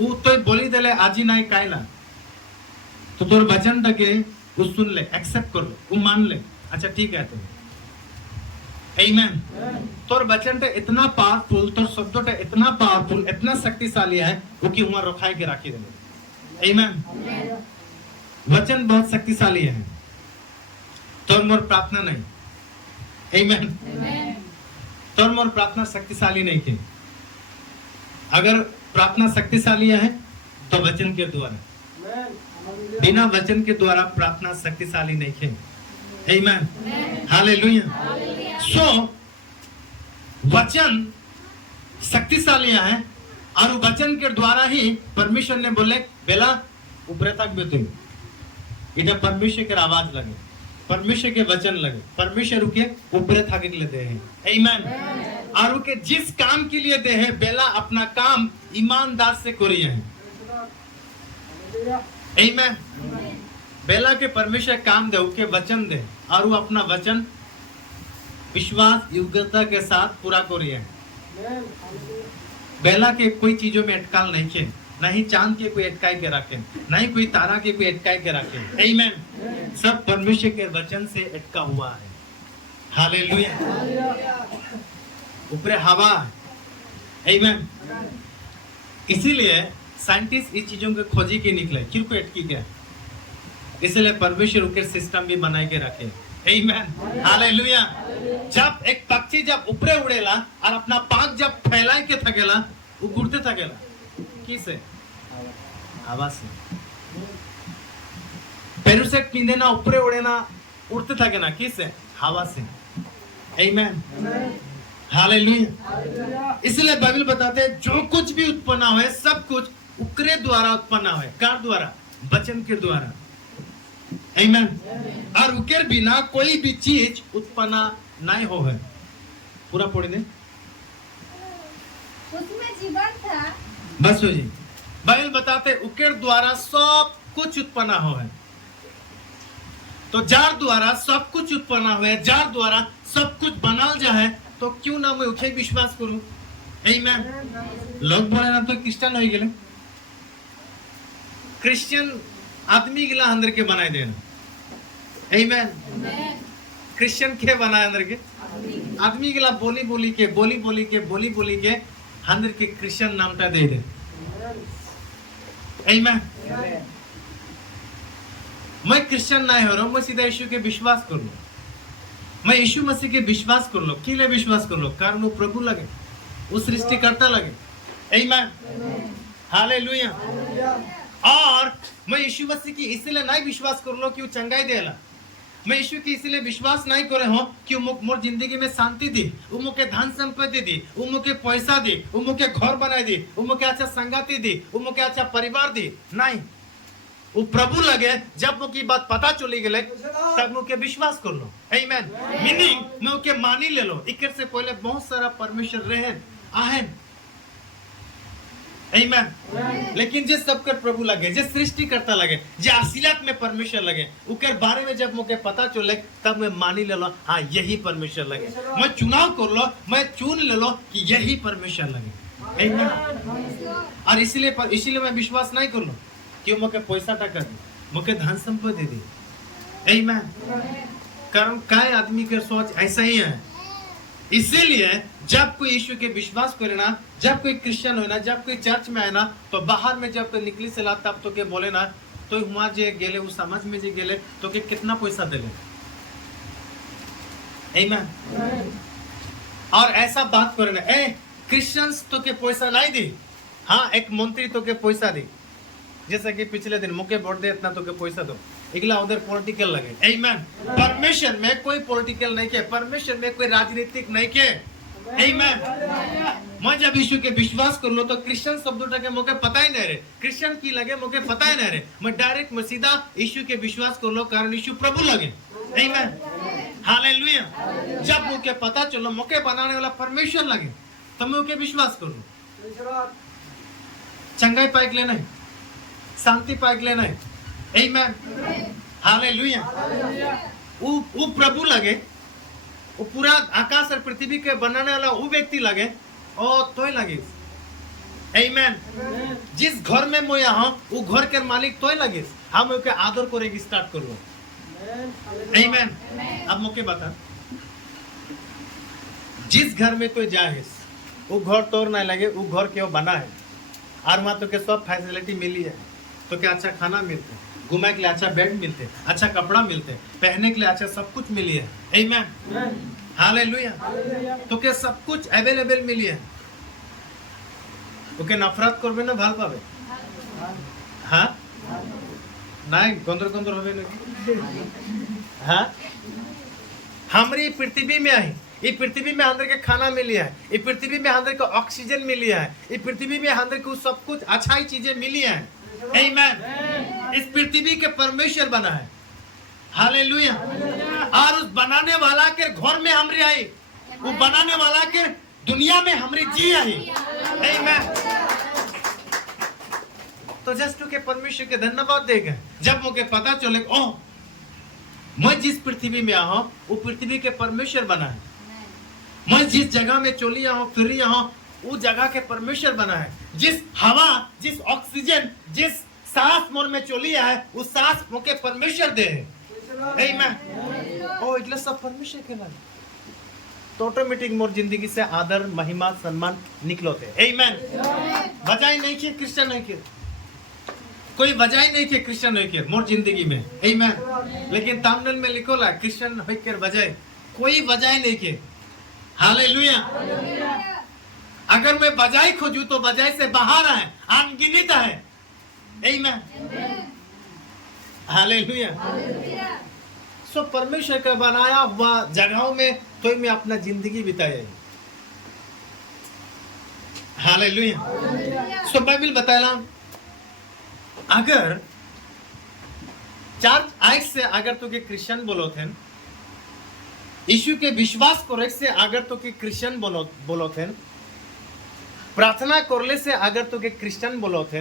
उ तो बोली देले आज ही नहीं काय ला तो तोर वचन तके उ सुन ले एक्सेप्ट कर ले उ मान ले अच्छा ठीक है तो आमीन तोर वचन टे इतना पावरफुल तोर शब्द टे इतना पावरफुल इतना शक्तिशाली है वो कि वहां रखाए के राखी देले आमीन वचन बहुत शक्तिशाली है तोर मोर प्रार्थना नहीं आमीन तोर मोर प्रार्थना शक्तिशाली नहीं के अगर प्रार्थना शक्तिशाली है तो वचन के द्वारा बिना वचन के द्वारा प्रार्थना शक्तिशाली नहीं है आमीन हालेलुया सो वचन शक्तिशाली है और वचन के द्वारा ही परमेश्वर ने बोले बेला ऊपर तक भी तुम इधर परमेश्वर की आवाज लगे परमेश्वर के वचन लगे परमेश्वर के ऊपर तक के लिए दे हैं आमीन और के जिस काम के लिए दे हैं बेला अपना काम ईमानदार से करिए हैं आमीन बेला के परमेश्वर काम दे उके वचन दे और वो अपना वचन विश्वास योग्यता के साथ पूरा करिए बेला के कोई चीजों में अटकाल नहीं के नहीं चांद के कोई अटकाई के रखे नहीं कोई तारा के कोई अटकाई के रखे आमीन सब परमेश्वर के वचन से अटका हुआ है हालेलुया ऊपर हवा आमीन इसीलिए साइंटिस्ट इस चीजों के खोजी के निकले क्यों को अटकी गया इसलिए परमेश्वर के सिस्टम भी बनाए के रखे आमीन हालेलुया जब एक पक्षी जब ऊपरे उड़ेला और अपना पांख जब फैलाए के थकेला वो उड़ते थकेला किसे हवा से पेरुसेट पिंदे ना ऊपरे उड़े ना उड़ते थके ना किसे हवा से आमीन हालेलुया इसलिए बाइबल बताते हैं जो कुछ भी उत्पन्न हुए सब कुछ उकरे द्वारा उत्पन्न हुए कार द्वारा वचन के द्वारा आमीन और उकर बिना कोई भी चीज उत्पन्न नहीं हो है पूरा पढ़ दे उसमें जीवन था बस हो जी बाइबल बताते उकर द्वारा सब कुछ उत्पन्न हो है तो जार द्वारा सब कुछ उत्पन्न हुए जार द्वारा सब कुछ बनाल जा है तो क्यों ना मैं उठे विश्वास करूं आमीन लोग बोले ना तो क्रिश्चियन हो गेले क्रिश्चियन आदमी गिला अंदर के बनाए देना आमीन क्रिश्चियन के बनाए अंदर के आदमी गिला बोली बोली के अंदर के क्रिश्चियन नामटा दे दे आमीन मैं क्रिश्चियन नहीं हो रहा हूँ, मैं सीधा यीशु के विश्वास कर लो, मैं यीशु मसीह के विश्वास कर लो। किले विश्वास कर लो? कारण वो प्रभु लगे, वो सृष्टिकर्ता लगे। आमीन, हालेलुया। और मैं यीशु मसीह की इसलिए नहीं विश्वास कर लो कि वो चंगाई देला। मैं यीशु की इसलिए विश्वास नहीं करे हूँ कि मोर जिंदगी में शांति दी, वो मुझे धन संपत्ति दी, वो मुझे पैसा दी, वो मुझे घर बनाई दी, वो मुझे अच्छा संगति दी, वो मुझे अच्छा परिवार दी। नहीं, वो प्रभु लगे। जब मुझे बात पता चली गए तब मुझे विश्वास कर लो। आमीन, मीनिंग मुझे मानी ले लो। इकर से पहले बहुत सारा परमेश्वर रहन आहन। आमीन, लेकिन जिस सबके प्रभु लगे, जिस सृष्टि करता लगे, जो असलियत में परमेश्वर लगे, उनके बारे में जब मुझे पता चले तब मैं मानी ले लो, हाँ यही परमेश्वर लगे। मैं चुनाव कर लो, मैं चुन ले लो कि यही परमेश्वर लगे। आमीन, और इसीलिए मैं विश्वास नहीं कर लो कि मुझे पैसा टका दी, मुझे धन संपत्ति दी। आमीन, कारण काय आदमी के सोच ऐसा ही है। इसीलिए जब कोई यीशु के विश्वास करे ना, जब कोई क्रिश्चियन हो ना, जब कोई चर्च में आए ना, तो बाहर में जब तो निकली से ला तब तो के बोले ना, तो हुआ जे गेले वो समझ में जे गेले तो के कितना पैसा देले। आमीन, और ऐसा बात करे ना, ए क्रिश्चियंस तो के पैसा नहीं दी, हाँ एक मंत्री तो के पैसा दी, जैसा कि पिछले दिन मुके वोट दे इतना तो के पैसा दो, इगला उधर पॉलिटिकल लगे। आमीन, परमेश्वर में कोई पॉलिटिकल नहीं के, परमेश्वर में कोई राजनीतिक नहीं के। आमीन, मैं जब यीशु के विश्वास कर लो तो क्रिश्चियन शब्द के मुझे पता ही नहीं रहे, क्रिश्चियन की लगे मुझे पता ही नहीं रहे। मैं डायरेक्ट मैं सीधा यीशु के विश्वास कर लो, कारण यीशु प्रभु लगे। आमीन, हालेलुया। जब मुझे पता चलो मुझे बनाने वाला परमेश्वर लगे तो मैं उनके विश्वास कर लो। चंगाई पाइक लेना, शांति पाइक लेना। आमीन, हालेलुया। वो प्रभु लगे, वो पूरा आकाश और पृथ्वी के बनाने वाला वो व्यक्ति लगे और तो लगे। आमीन, जिस घर में मैं यहाँ वो घर के मालिक तो लगे, हम उनके आदर करेगी स्टार्ट करो। आमीन, अब मुझे बता, जिस घर में तो जाए वो घर तोड़ नहीं लगे, वो घर क्यों बना है और वहाँ तो के सब फैसिलिटी मिली है, तो क्या अच्छा खाना मिलते, घूमने के लिए अच्छा बेड मिलते, अच्छा कपड़ा मिलते, पहनने के लिए अच्छा सब कुछ मिली है। आमीन, हालेलुया। तो क्या सब कुछ अवेलेबल मिली है, तो क्या नफरत करबे ना ভাল পাবে? हाँ नहीं, गंदर गंदर होबे ना। हाँ, हमारी पृथ्वी में आई, ये पृथ्वी में अंदर के खाना मिली है, ये पृथ्वी में अंदर को ऑक्सीजन मिली है, ये पृथ्वी में अंदर को सब कुछ अच्छा ही चीजें मिली है। आमीन, इस पृथ्वी के परमेश्वर बना है। हालेलुया। और उस बनाने वाला के घर में हमरी आई, वो बनाने वाला के दुनिया में हमरी जी आई। आमीन, तो जस्ट के परमेश्वर के धन्यवाद देगा। जब मुझे पता चले ओ मैं जिस पृथ्वी में आया हूँ वो पृथ्वी के परमेश्वर बना है, मैं जिस जगह में चली आया हूँ फिर यहाँ वो जगह के परमेश्वर बना है, जिस हवा, जिस ऑक्सीजन, जिस सांस मोर में चली है उस सांस मुझे परमेश्वर दे है। आमीन, ओ इतना सब परमेश्वर के लगे, तो ऑटोमेटिक मोर जिंदगी से आदर, महिमा, सम्मान निकलोते। आमीन, बजाय नहीं किए क्रिश्चियन नहीं किए, कोई वजह नहीं के क्रिश्चियन हो के मोर जिंदगी में। आमीन, लेकिन तामनेल में लिखो ला क्रिश्चियन हो के बजाय कोई वजह नहीं के। हालेलुया। अगर मैं बजाय खोजू तो बजाय से बाहर है, अनगिनत है। आमीन, हालेलुया। सो परमेश्वर का बनाया हुआ जगहों में तो मैं अपना जिंदगी बिताया। हालेलुया। सो बाइबल बताया अगर चर्च आइक से अगर तो के क्रिश्चियन बोलो थे, यीशु के विश्वास करे से अगर तो के क्रिश्चियन बोलो थे, प्रार्थना करले से अगर तो के क्रिश्चियन बोलो थे,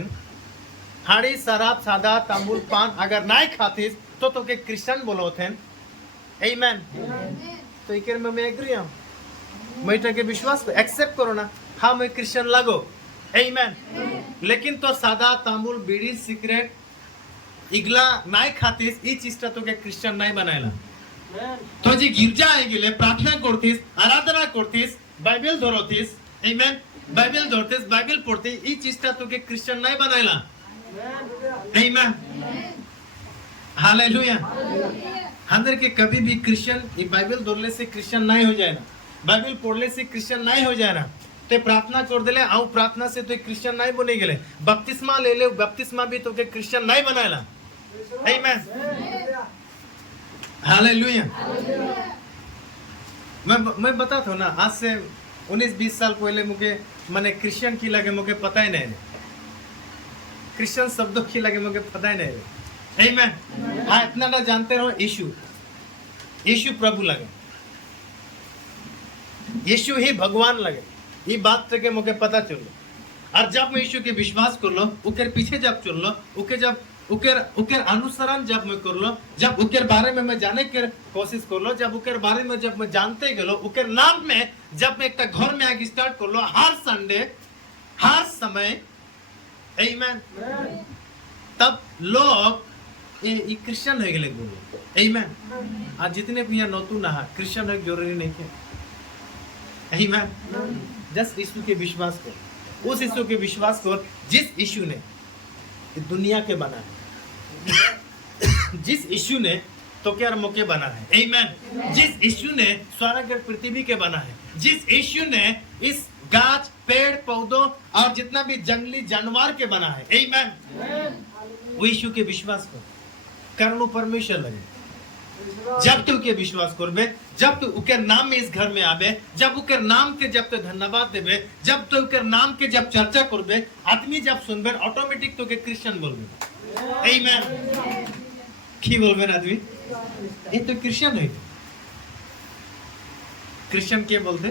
हाड़ी शराब सादा तंबूल पान अगर नहीं खातीस तो के क्रिश्चियन बोलो थे। आमीन, तो इकर में मैं एग्री हूं, मैं के विश्वास एक्सेप्ट करो ना, हाँ मैं क्रिश्चियन लगो। आमीन, लेकिन तो सादा तंबूल बीड़ी सिगरेट इगला नहीं खातीस, ई चीजटा तो के क्रिश्चियन नहीं बनाएला। तो जी गिरजा आई गेले प्रार्थना करतीस, आराधना करतीस, बाइबल धरतीस। आमीन, बाइबल धरतीस, बाइबल पढ़तीस, ई चीजटा तो के क्रिश्चियन नहीं बनाएला। आमीन, हालेलुया। अंदर के कभी भी क्रिश्चियन ये बाइबल दौड़ने से क्रिश्चियन नहीं हो जाए ना, बाइबल पढ़ने से क्रिश्चियन नहीं हो जाए ना, तो प्रार्थना कर देले आउ प्रार्थना से तो क्रिश्चियन नहीं बने गेले, बपतिस्मा ले ले बपतिस्मा भी तो के क्रिश्चियन नहीं बनाएला। आमीन, हालेलुया। मैं बताता हूँ ना, आज से 19-20 साल पहले मुझे मैंने क्रिश्चियन की लगे मुझे पता ही नहीं, क्रिश्चियन शब्दों की लगे मुझे पता ही नहीं। आमीन। हाँ, इतना ना जानते रहो, यीशु प्रभु लगे, यीशु ही भगवान लगे, ये बात के मुझे पता चलो। और जब मैं यीशु के विश्वास कर लो, उकर पीछे जब चल लो, उकर अनुसरण जब मैं कर लो, जब उकर बारे में मैं जाने की कोशिश कर लो, जब उकर बारे में जब मैं जानते गेलो, उकर नाम में जब मैं एक घर में आगे स्टार्ट कर लो, हर संडे हर समय, आमीन, तब लोग ये क्रिश्चियन हो गए बोलो। आमीन। आज जितने भी यहाँ नतून है क्रिश्चियन हो जरूरी नहीं है। आमीन। जस्ट यीशु के विश्वास कर, उस यीशु के विश्वास कर जिस यीशु ने दुनिया के बना है, जिस यीशु ने तो क्या मौके बना है। आमीन। जिस यीशु ने स्वर्ग और पृथ्वी के बना है, जिस यीशु ने इस गाछ पेड़ पौधों और जितना भी जंगली जानवर के बना है। आमीन। वो यीशु के विश्वास कर कारण परमेश्वर लगे। जब तू के विश्वास करबे, जब तू उकर नाम में इस घर में आबे, जब उकर नाम के जब तू धन्यवाद देबे, जब तू उकर नाम के जब चर्चा करबे, आदमी जब सुनबे ऑटोमेटिक तो के क्रिश्चियन बोलबे। आमीन। की बोलबे ना आदमी, ये तो क्रिश्चियन है। क्रिश्चियन के बोलते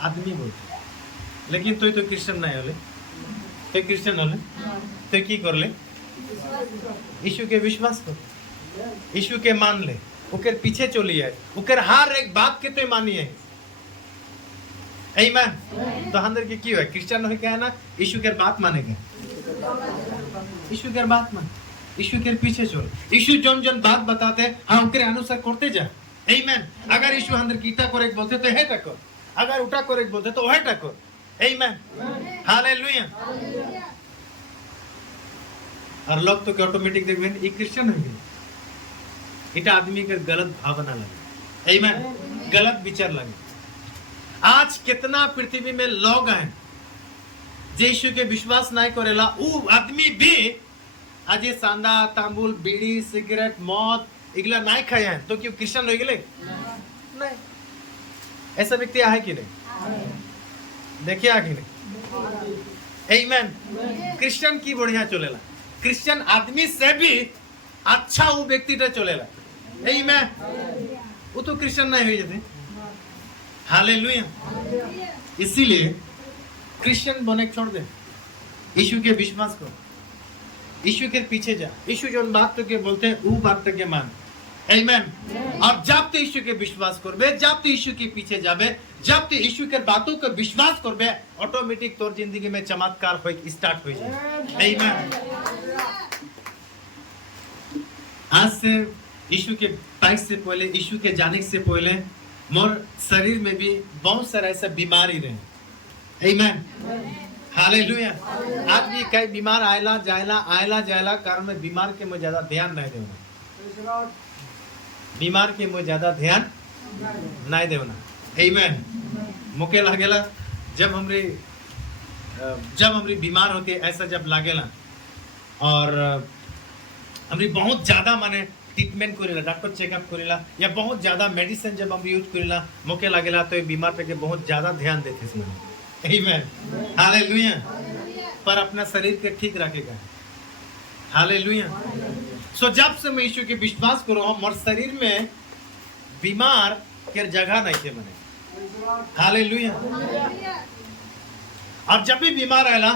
आदमी बोलते, लेकिन तो क्रिश्चियन नहीं होले, तो क्रिश्चियन होले तो की कर ले, यीशु के विश्वास कर, यीशु के मान ले, उकर पीछे चली है, उकर हर एक बात के तो मानी है। आमीन। तो अंदर के क्यों है क्रिश्चियन हो क्या ना, यीशु के बात मानेंगे, यीशु के बात मान, यीशु के पीछे चल, यीशु जोन जोन बात बताते हाँ उनके अनुसार करते जा। आमीन। अगर यीशु अंदर कीटा करे बोलते तो है टको, अगर उठा करे बोलते तो है टको। आमीन। हालेलुया। और लोग तो ऑटोमेटिक देखबे ये क्रिश्चियन हो गए, इटा आदमी के गलत भावना लगे। आमीन। गलत विचार लगे। आज कितना पृथ्वी में लोग हैं जो यीशु के विश्वास नहीं करेला, वो आदमी भी आज ये सांदा तांबुल बीड़ी सिगरेट मौत इगला नहीं खाए हैं तो क्यों क्रिश्चियन हो गए? नहीं। ऐसा व्यक्ति है कि नहीं? देखिए आ कि नहीं? आमीन। क्रिश्चियन की बढ़िया चलेला, क्रिश्चियन आदमी से भी अच्छा वो व्यक्ति तो चलेला। आमीन। वो तो क्रिश्चियन नहीं हुई जाते। हालेलुया। इसीलिए क्रिश्चियन बने छोड़ दे, यीशु के विश्वास करो, यीशु के पीछे जा, यीशु जो बात तो के बोलते हैं वो बात तो के मान। आमीन। और जब तो यीशु के विश्वास करबे, जब तो यीशु के पीछे जाबे, जब तो यीशु के बातों का विश्वास करबे, ऑटोमेटिक तोर जिंदगी में चमत्कार हो स्टार्ट हो जाए। आमीन। आज से यीशु के पैस से पहले, यीशु के जाने से पहले मोर शरीर में भी बहुत सारा ऐसा बीमारी रहे। आमीन। हालेलुया। आज भी कई बीमार आयला जायला कारण में बीमार के मैं ज्यादा ध्यान नहीं देना, बीमार के मैं ज्यादा ध्यान नहीं देना। आमीन। मुके लागेला जब हमरी बीमार होती है ऐसा जब लागेला, और हमरी बहुत ज्यादा माने ट्रीटमेंट करेला, डॉक्टर चेकअप करेला या बहुत ज्यादा मेडिसिन जब हम यूज करेला, मुके लागेला तो बीमार पे के बहुत ज्यादा ध्यान देते इसमें। आमीन। हालेलुया। पर अपना शरीर के ठीक रखेगा। हालेलुया। सो जब से मैं यीशु के विश्वास करो, मोर शरीर में बीमार के जगह नहीं थे मने। हालेलुया। और जब भी बीमार आएला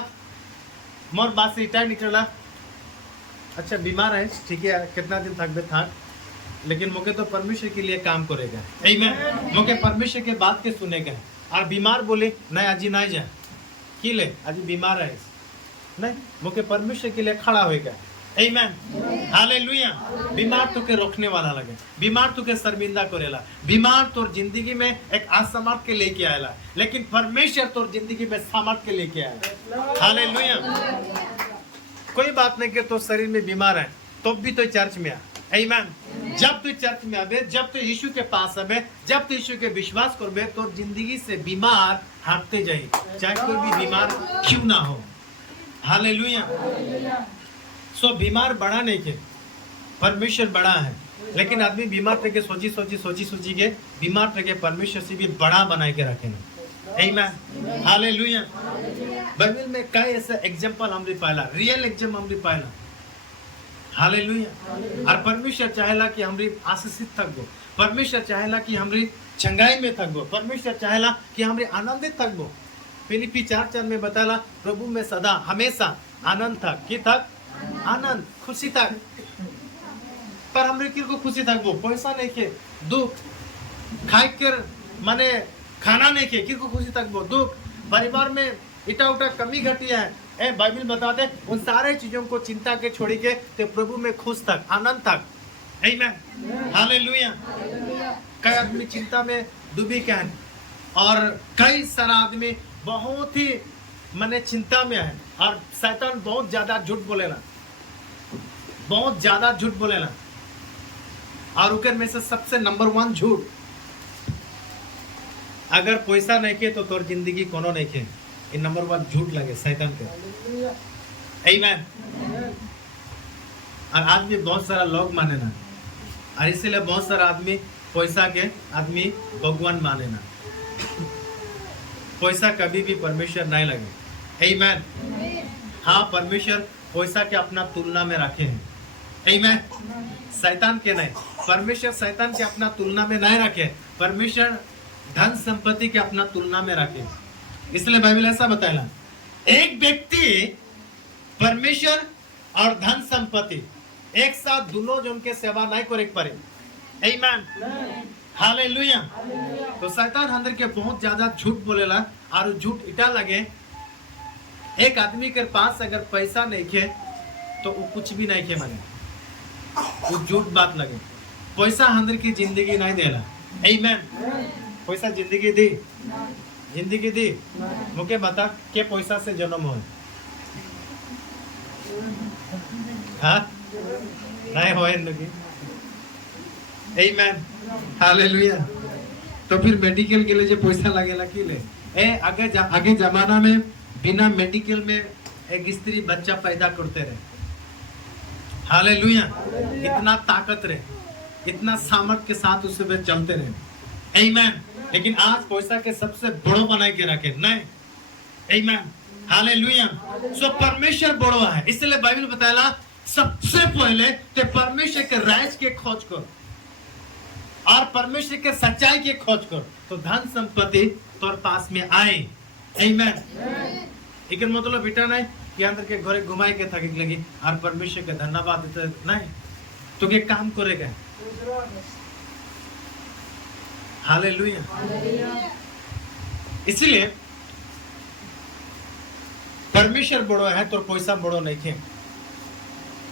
मोर बात से इटा निकला, अच्छा बीमार है ठीक है, कितना दिन थक थक, लेकिन मुके तो परमेश्वर के लिए काम करेगा। आमीन। मुके परमेश्वर के बात के सुनेगा। और बीमार बोले नहीं आज नहीं जा कि ले आज बीमार है नहीं, मुके परमेश्वर के लिए खड़ा होएगा। आमीन। हालेलुया। बीमार तो के रोकने वाला लगे, बीमार तो के शर्मिंदा करेला, बीमार तोर जिंदगी में एक असमर्थ के लेके आएला, लेकिन परमेश्वर तोर जिंदगी में सामर्थ के लेके आएला। हालेलुया। कोई बात नहीं कि तो शरीर में बीमार है, तो भी तो चर्च में आ। आमीन। जब तू चर्च में आवे, जब तू यीशु के पास आवे, जब तू यीशु के विश्वास करबे, तो जिंदगी से बीमार हटते जाए, चाहे कोई भी बीमार क्यों ना हो। हालेलुया। सो बीमार बड़ा नहीं के, परमेश्वर बड़ा है, लेकिन आदमी बीमार थे के सोची के बीमार थे के परमेश्वर से भी बड़ा बनाए के रखे ना। आमीन। हालेलुया। बाइबल में कई ऐसे एग्जांपल हमरे पाला, रियल एग्जांपल हमरे पाला। हालेलुया। और परमेश्वर चाहेला कि हमरी आशीषित थकबो, परमेश्वर चाहेला कि हमरी चंगाई में थकबो, परमेश्वर चाहेला कि हमरे आनंदित थकबो। फिलिपी 4:4 में बताला, प्रभु में सदा हमेशा आनंद थक, की थक आनंद, खुशी थक। पर हमरे किर को खुशी थकबो, पैसा नहीं के दुख, खाए कर माने खाना नहीं के किर को खुशी थकबो, दुख, परिवार में इटा उटा कमी घटिया है, ए बाइबल बताते उन सारे चीजों को चिंता के छोड़ी के ते प्रभु में खुश तक, आनंद तक। आमीन। हालेलुया। कई आदमी चिंता में डूबी के हैं, और कई सारा आदमी बहुत ही माने चिंता में है, और शैतान बहुत ज्यादा झूठ बोलेला, बहुत ज्यादा झूठ बोलेला। और उकर में से सबसे नंबर 1 झूठ, अगर पैसा नहीं के तो तोर जिंदगी कोनो नहीं के, ये नंबर 1 झूठ लगे शैतान के। आमीन। और आज भी बहुत सारा लोग माने ना, और इसीलिए बहुत सारा आदमी पैसा के आदमी भगवान माने ना। पैसा कभी भी परमेश्वर नहीं लगे। आमीन। हाँ, परमेश्वर पैसा के अपना तुलना में रखे हैं। आमीन। शैतान के नहीं, परमेश्वर शैतान के अपना तुलना में नहीं रखे, परमेश्वर धन संपत्ति के अपना तुलना में रखे। इसलिए बाइबल ऐसा बताया, एक व्यक्ति परमेश्वर और धन संपत्ति एक साथ दोनों जन के सेवा नहीं करे पारे। आमीन। हालेलुया। तो शैतान अंदर के बहुत ज्यादा झूठ बोलेला, और झूठ इटा लगे, एक आदमी के पास अगर पैसा नहीं खे तो वो कुछ भी नहीं खे माने, वो झूठ बात लगे। पैसा अंदर की जिंदगी नहीं देला। आमीन। पैसा जिंदगी दी, जिंदगी दी। मुझे बता के पैसा से जन्म हो, हाँ नहीं हो जिंदगी। आमीन। हालेलुया। तो फिर मेडिकल के लिए जो पैसा लगेला की ले, आगे जमाना में बिना मेडिकल में एक स्त्री बच्चा पैदा करते रहे। हालेलुया। इतना ताकत रहे, इतना सामर्थ के साथ उससे वे चलते रहे। आमीन। लेकिन आज पैसा के सबसे बड़ो बनाए के रखे नहीं। आमीन। हालेलुया। सो परमेश्वर बड़ो है, इसलिए बाइबल बताया सबसे पहले ते परमेश्वर के राज के खोज कर, और परमेश्वर के सच्चाई के खोज कर, तो धन संपत्ति तोर पास में आए। आमीन। एक मतलब बेटा नहीं कि अंदर के घरे घुमाए के थक लगी और परमेश्वर के धन्यवाद देते नहीं, तो के काम करेगा। हालेलुया। इसलिए परमेश्वर बड़ो है तो पैसा बड़ो नहीं है।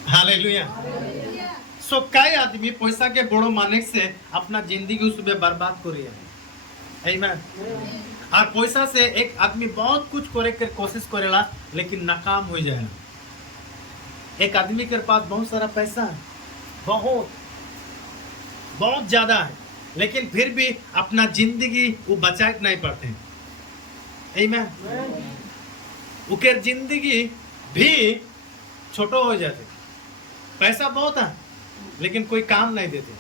हालेलुया। सो कई आदमी पैसा के बड़ो माने से अपना जिंदगी उसमें बर्बाद कर रही है। आमीन। और पैसा से एक आदमी बहुत कुछ करे के कोशिश करेला, लेकिन नाकाम हो जाए। एक आदमी के पास बहुत सारा पैसा है, बहुत बहुत ज्यादा है, लेकिन फिर भी अपना जिंदगी वो बचा के नहीं पाते। आमीन। उनके जिंदगी भी छोटो हो जाते, पैसा बहुत है लेकिन कोई काम नहीं देते,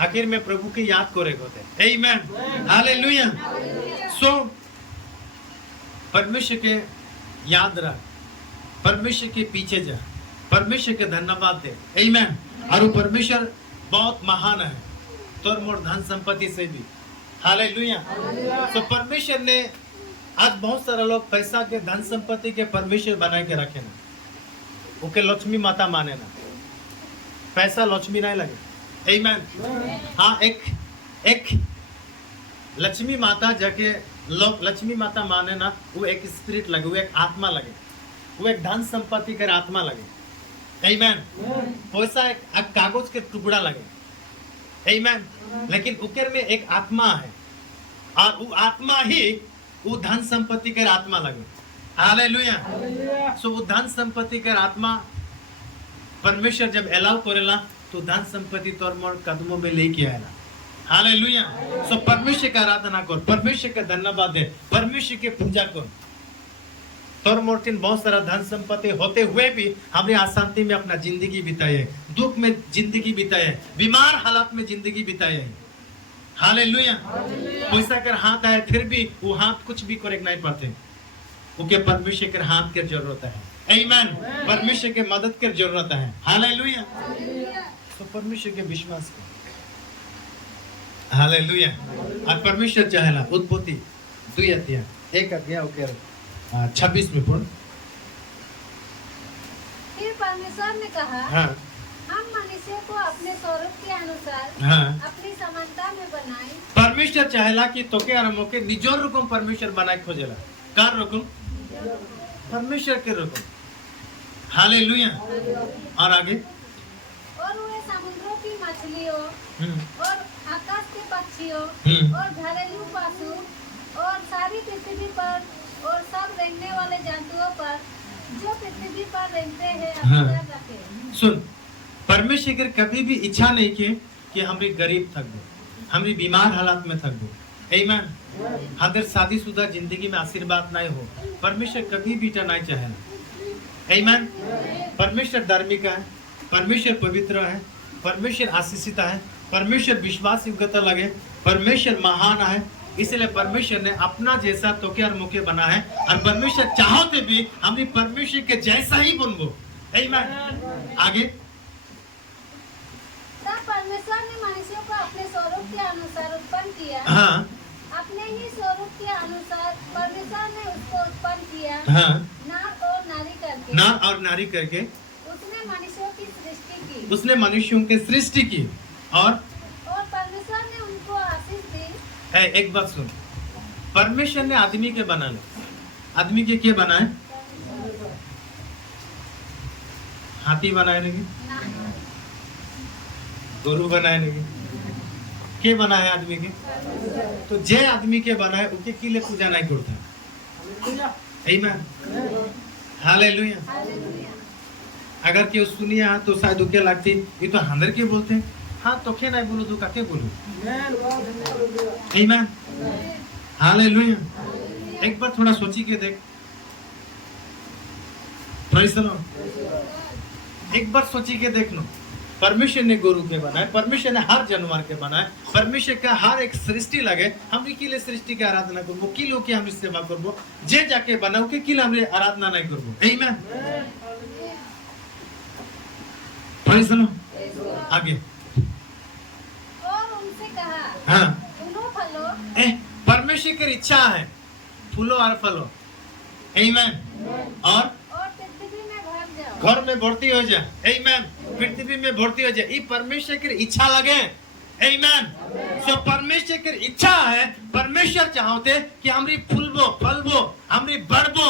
आखिर में प्रभु की याद करे होते। आमीन। हालेलुया। सो परमेश्वर के याद रख, परमेश्वर के पीछे जा, परमेश्वर के धन्यवाद दे। आमीन। और वो परमेश्वर बहुत महान है, तोर मोर धन संपत्ति से भी। हालेलुया। तो परमेश्वर ने आज बहुत सारा लोग पैसा के धन संपत्ति के परमेश्वर बना के रखे ना, उनके लक्ष्मी माता माने ना, पैसा लक्ष्मी नहीं लगे। आमीन। हाँ, एक लक्ष्मी माता जाके लोग लक्ष्मी माता माने ना, वो एक स्पिरिट लगे, वो एक आत्मा लगे, वो एक धन संपत्ति के आत्मा लगे। आमीन। पैसा एक कागज के टुकड़ा लगे। आमीन। लेकिन उकर में एक आत्मा है, और वो आत्मा ही वो धन संपत्ति के आत्मा लगे। हालेलुया। सो वो धन संपत्ति के आत्मा परमेश्वर जब अलाउ करेला तो धन संपत्ति तोर मोर कदमों में लेके आएला। हालेलुया। सो परमेश्वर का आराधना कर, परमेश्वर का धन्यवाद दे, परमेश्वर के पूजा कर। तोर मोर्तिन बहुत सारा धन संपत्ति होते हुए भी हमने अशांति में अपना जिंदगी बिताई है, दुख में जिंदगी बिताई है, बीमार हालात में जिंदगी बिताई है। हालेलुया। पैसा कर हाथ आए फिर भी वो हाथ कुछ भी करे नहीं पाते, उनके परमेश्वर के हाथ की जरूरत है। आमीन। परमेश्वर के मदद की जरूरत है। हालेलुया। तो परमेश्वर के विश्वास कर। हालेलुया। और परमेश्वर चाहेला उत्पत्ति 2 अध्याय 1 अध्याय ओके 26 में पढ़। फिर परमेश्वर ने कहा, हाँ हम मनुष्य को अपने स्वरूप के अनुसार हाँ। अपनी समानता में बनाए। परमेश्वर चाहेला कि तोके और मोके निजोर रुकम परमेश्वर बनाए खोजेला। कार रुकम? परमेश्वर के रुकम। हालेलुया। और आगे? और वे समुद्रों की मछलियों और आकाश के पक्षियों और घरेलू पशु और सारी पृथ्वी पर और सब रहने वाले जंतुओं पर जो पृथ्वी पर रहते हैं अधिकार रखे। सुन, परमेश्वर के कभी भी इच्छा नहीं की कि हमरी गरीब थक गए, हमरी बीमार हालात में थक गए। आमीन। हदर शादीशुदा जिंदगी में आशीर्वाद नहीं हो, परमेश्वर कभी भी नहीं चाहे। आमीन। परमेश्वर धार्मिक है, परमेश्वर पवित्र है, परमेश्वर आशीषित है, परमेश्वर विश्वास योग्यता लगे, परमेश्वर महान है। इसलिए परमेश्वर ने अपना जैसा तोके और मुके बना है, और परमेश्वर चाहते भी हम परमेश्वर के जैसा ही बनबो। आमीन। आगे? तब परमेश्वर ने मनुष्यों को अपने स्वरूप के अनुसार उत्पन्न किया। हाँ। अपने ही स्वरूप के अनुसार परमेश्वर ने उसको उत्पन्न किया। हाँ। नर और नारी करके। नर और नारी करके उसने मनुष्यों की सृष्टि की। उसने मनुष्यों की सृष्टि की। और परमेश्वर ने उनको आशीष दी। एक बात सुन, परमेश्वर ने आदमी के बनाए, आदमी के क्या बनाए? हाथी बनाए नहीं, गोरू बनाए नहीं, के बनाए आदमी के? तो जे आदमी के बनाए उनके के लिए पूजा नहीं करता। आमीन। हालेलुया। अगर केउ सुनिए तो शायद उके लगती ये तो हंदर के बोलते हैं। हाँ तो के नहीं बोलो तो काके बोलो? आमीन। हालेलुया। एक बार थोड़ा सोची के देख। Praise the Lord. एक बार सोची के देख लो, परमेश्वर ने गोरू के बनाए, परमेश्वर ने हर जानवर के बनाए, परमेश्वर का हर एक सृष्टि लगे। हम के लिए सृष्टि की आराधना करबो, की लोग के हम सेवा करबो, जे जाके बनाओ के लिए हम आराधना नहीं करबो। आमीन। Praise the Lord. आगे? और उनसे कहा, हाँ। फूलो फलो। परमेश्वर की इच्छा है फूलो और फलो। आमीन। और पृथ्वी में भर जाओ। घर में भर्ती हो जाए। आमीन। पृथ्वी में भर्ती हो जाए, ये परमेश्वर की इच्छा लगे। आमीन। सो परमेश्वर की इच्छा है, परमेश्वर चाहते कि हमरी फूलबो फलबो, हमरी बढ़बो।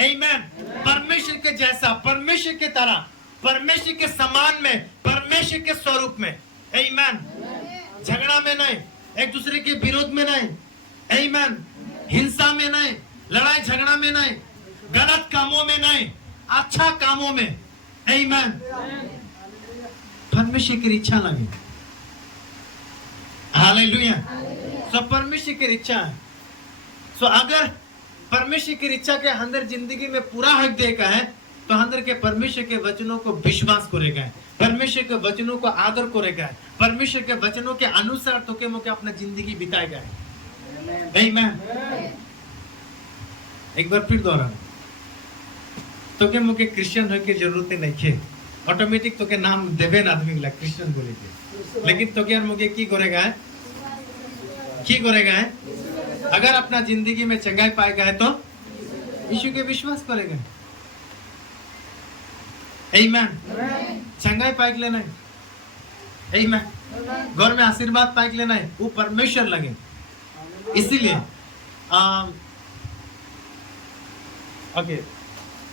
आमीन। परमेश्वर के जैसा, परमेश्वर के तरह, परमेश्वर के समान में, परमेश्वर के स्वरूप में। आमीन। झगड़ा में नहीं, एक दूसरे के विरोध में नहीं। आमीन। हिंसा में नहीं, लड़ाई झगड़ा में नहीं, गलत कामों में नहीं, अच्छा कामों में। आमीन। परमेश्वर की इच्छा लगे। हालेलुया। सो परमेश्वर की इच्छा है। सो अगर परमेश्वर की इच्छा के अंदर जिंदगी में पूरा हक देगा है तो अंदर के परमेश्वर के वचनों को विश्वास करेगा, परमेश्वर के वचनों को आदर करेगा, परमेश्वर के वचनों के अनुसार तो के मुके अपना जिंदगी बिताएगा। आमीन। एक बार फिर दोहरा, तो के मुके क्रिश्चियन होने की जरूरत नहीं है। ऑटोमेटिक तो के नाम देवे ना आदमी ला क्रिश्चियन बोले के, लेकिन तो के मुके की करेगा है, की करेगा है? अगर अपना जिंदगी में चंगाई पाएगा है तो यीशु के विश्वास करेगा। आमीन। चंगाई पाए लेना है। आमीन। घर में आशीर्वाद पाए लेना है, वो परमेश्वर लगे। इसीलिए ओके,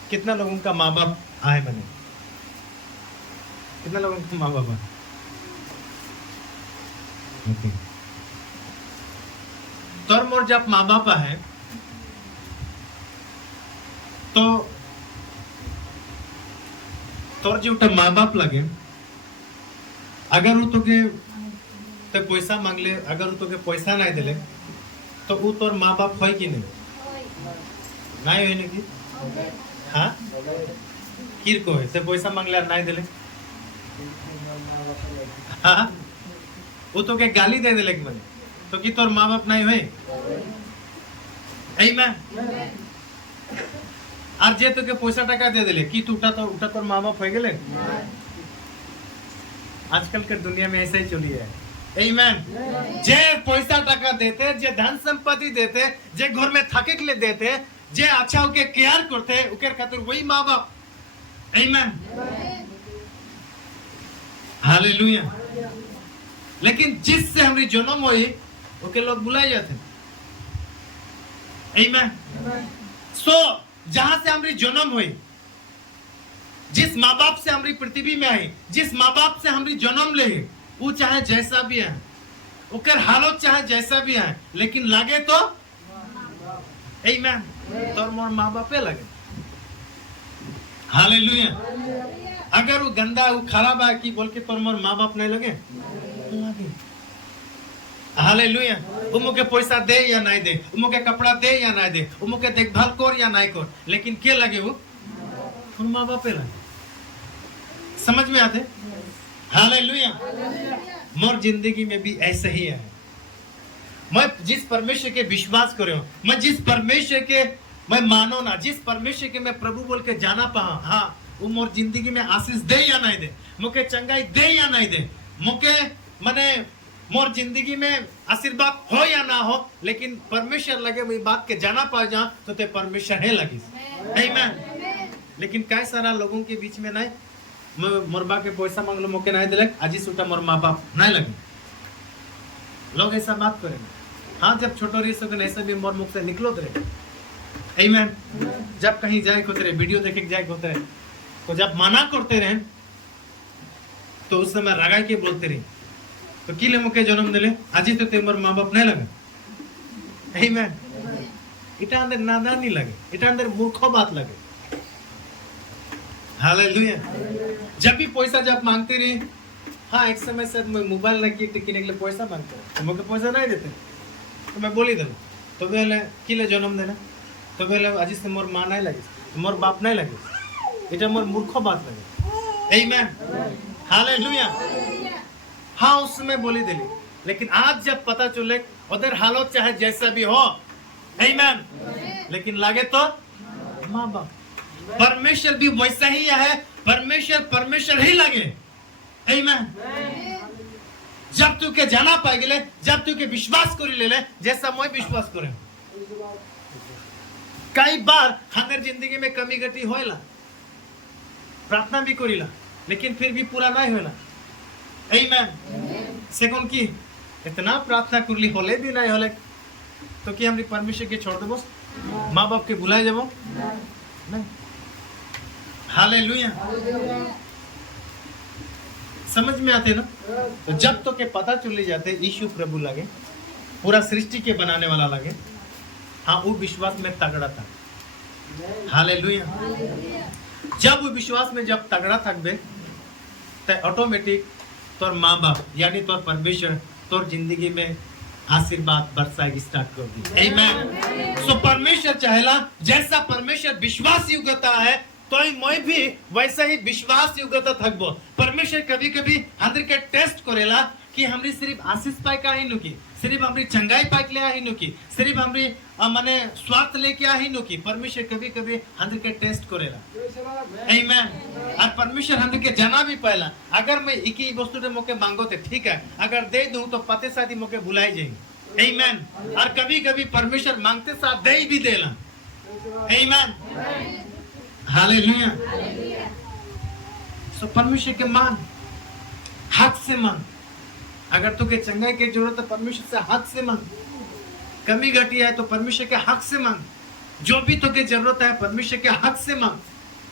कितना लोगों का माँ बाप आए बने? कितना लोगों का माँ बाप? ओके, तोर मोर जब माँ बाप है तो तोर जो माँ बाप लगे अगर वो तोके ते पैसा मांगले अगर वो तोके पैसा नहीं दिले तो वो तोर माँ बाप है कि नहीं नहीं है कि हाँ किर को है ते पैसा मांगले नहीं दिले हाँ वो तो के गाली दे दिले मैंने तो कि तोर माँ बाप नहीं है मैं और जे तो के पैसा टका दे दिले कि तू उठा तोर माँ बाप हो गए आजकल के दुनिया में ऐसा ही चली है आमीन जे पैसा टका देते जे धन संपत्ति देते जे घर में थके के लिए देते जे अच्छा उके केयर करते उके खातिर वही माँ बाप आमीन हालेलुया लेकिन जिससे हमारी जन्म हुई ओके लोग बुलाए जाते आमीन सो जहां से हमारी जन्म हुई जिस माँ बाप से हमारी पृथ्वी में आई जिस माँ बाप से हमारी जन्म ले वो चाहे जैसा भी है उकर हालत चाहे जैसा भी है लेकिन लगे तो आमीन तोर मोर माँ बापे लगे हालेलुया अगर वो गंदा वो खराब है कि बोल के तोर मोर माँ बाप नहीं लगे हालेलुया वो मुके पैसा दे या नहीं दे वो मुके कपड़ा दे या नहीं दे वो मुके देखभाल कर या नहीं कर लेकिन के लगे वो माँ बापे लगे समझ में आते हालेलुया मोर जिंदगी में भी ऐसा ही है मैं जिस परमेश्वर के विश्वास कर रहा हूँ मैं जिस परमेश्वर के मैं मानो ना जिस परमेश्वर के मैं प्रभु बोल के जाना पाऊं हाँ वो मोर जिंदगी में आशीष दे या नहीं दे मुके चंगाई दे या नहीं दे मुके मने मोर जिंदगी में आशीर्वाद हो या ना हो लेकिन परमेश्वर लगे वही बात के जाना पा जा तो ते परमेश्वर है लगी आमीन लेकिन कई सारा लोगों के बीच में नहीं मोरबा के पैसा मांगलो मोके नहीं दिलक आजी सुटा मोर माँ बाप नहीं लगे लोग ऐसा बात करेंगे हाँ जब छोटो रही सो ऐसे भी मोर मुख से निकलो रहे आमीन जब कहीं जाए होते रहे वीडियो देखे जाए होते रहे तो जब मना करते रहे तो उस समय रगा के बोलते रहे तो किले मुके जन्म दिले आजी तो ते मोर माँ बाप नहीं लगे आमीन इटा अंदर नादानी लगे इटा अंदर मूर्खो बात लगे हालेलुया जब भी पैसा जब मांगते रहे हाँ एक समय से मोबाइल रखी किने के लिए पैसा मांगते रहे तो मुझे पैसा नहीं देते तो मैं बोली दिल तो बोले किले जन्म देना तो बोले आज से मोर माँ नहीं लगे मोर बाप नहीं लगे इटा मोर मूर्खो बात लगे आमीन हालेलुया हाँ उस समय बोली दिली लेकिन आज जब पता चले उधर हालत चाहे जैसा भी हो आमीन लेकिन लगे तो माँ बाप परमेश्वर भी वैसा ही है परमेश्वर ही लगे आमीन जब तू के जाना पाए गेले जब तू के विश्वास कर ले जैसा मैं विश्वास करे कई बार हमारे जिंदगी में कमी गति होइला प्रार्थना भी करिला लेकिन फिर भी पूरा नहीं होला आमीन सेकंड की इतना प्रार्थना करली होले भी नहीं होले तो कि हमरी परमेश्वर के छोड़ देबो माँ बाप के बुलाए जाबो नहीं हालेलुया समझ में आते ना तो जब तो के पता चले जाते यीशु प्रभु लगे पूरा सृष्टि के बनाने वाला लगे हाँ वो विश्वास में तगड़ा था हालेलुया जब वो विश्वास में जब तगड़ा थकबे तो ऑटोमेटिक तोर माँ बाप यानी तोर परमेश्वर तोर जिंदगी में आशीर्वाद बरसाई स्टार्ट कर दी आमीन सो परमेश्वर चाहेला जैसा परमेश्वर विश्वास योग्यता है तो मैं भी वैसा ही विश्वास योग्यता थकबो परमेश्वर कभी कभी अंदर के टेस्ट करेला कि हमरी सिर्फ आशीष पाए का ही नुकी सिर्फ हमरी चंगाई पाए के लिए ही नुकी सिर्फ हमरी माने स्वार्थ लेके ही नुकी परमेश्वर कभी कभी अंदर के टेस्ट करेला आमीन और परमेश्वर अंदर के जाना भी पहला अगर मैं एक ही वस्तु दे मौके मांगो ते ठीक है अगर दे दूं तो पते साथ ही मौके भुलाई जाएंगे आमीन और कभी कभी परमेश्वर मांगते साथ दे भी देला आमीन हालेलुया सो परमेश्वर के मान हक से मांग अगर तुके चंगाई की जरूरत है परमेश्वर से हक से मांग कमी घटी है तो परमेश्वर के हक से मांग जो भी तुके जरूरत है परमेश्वर के हक से मांग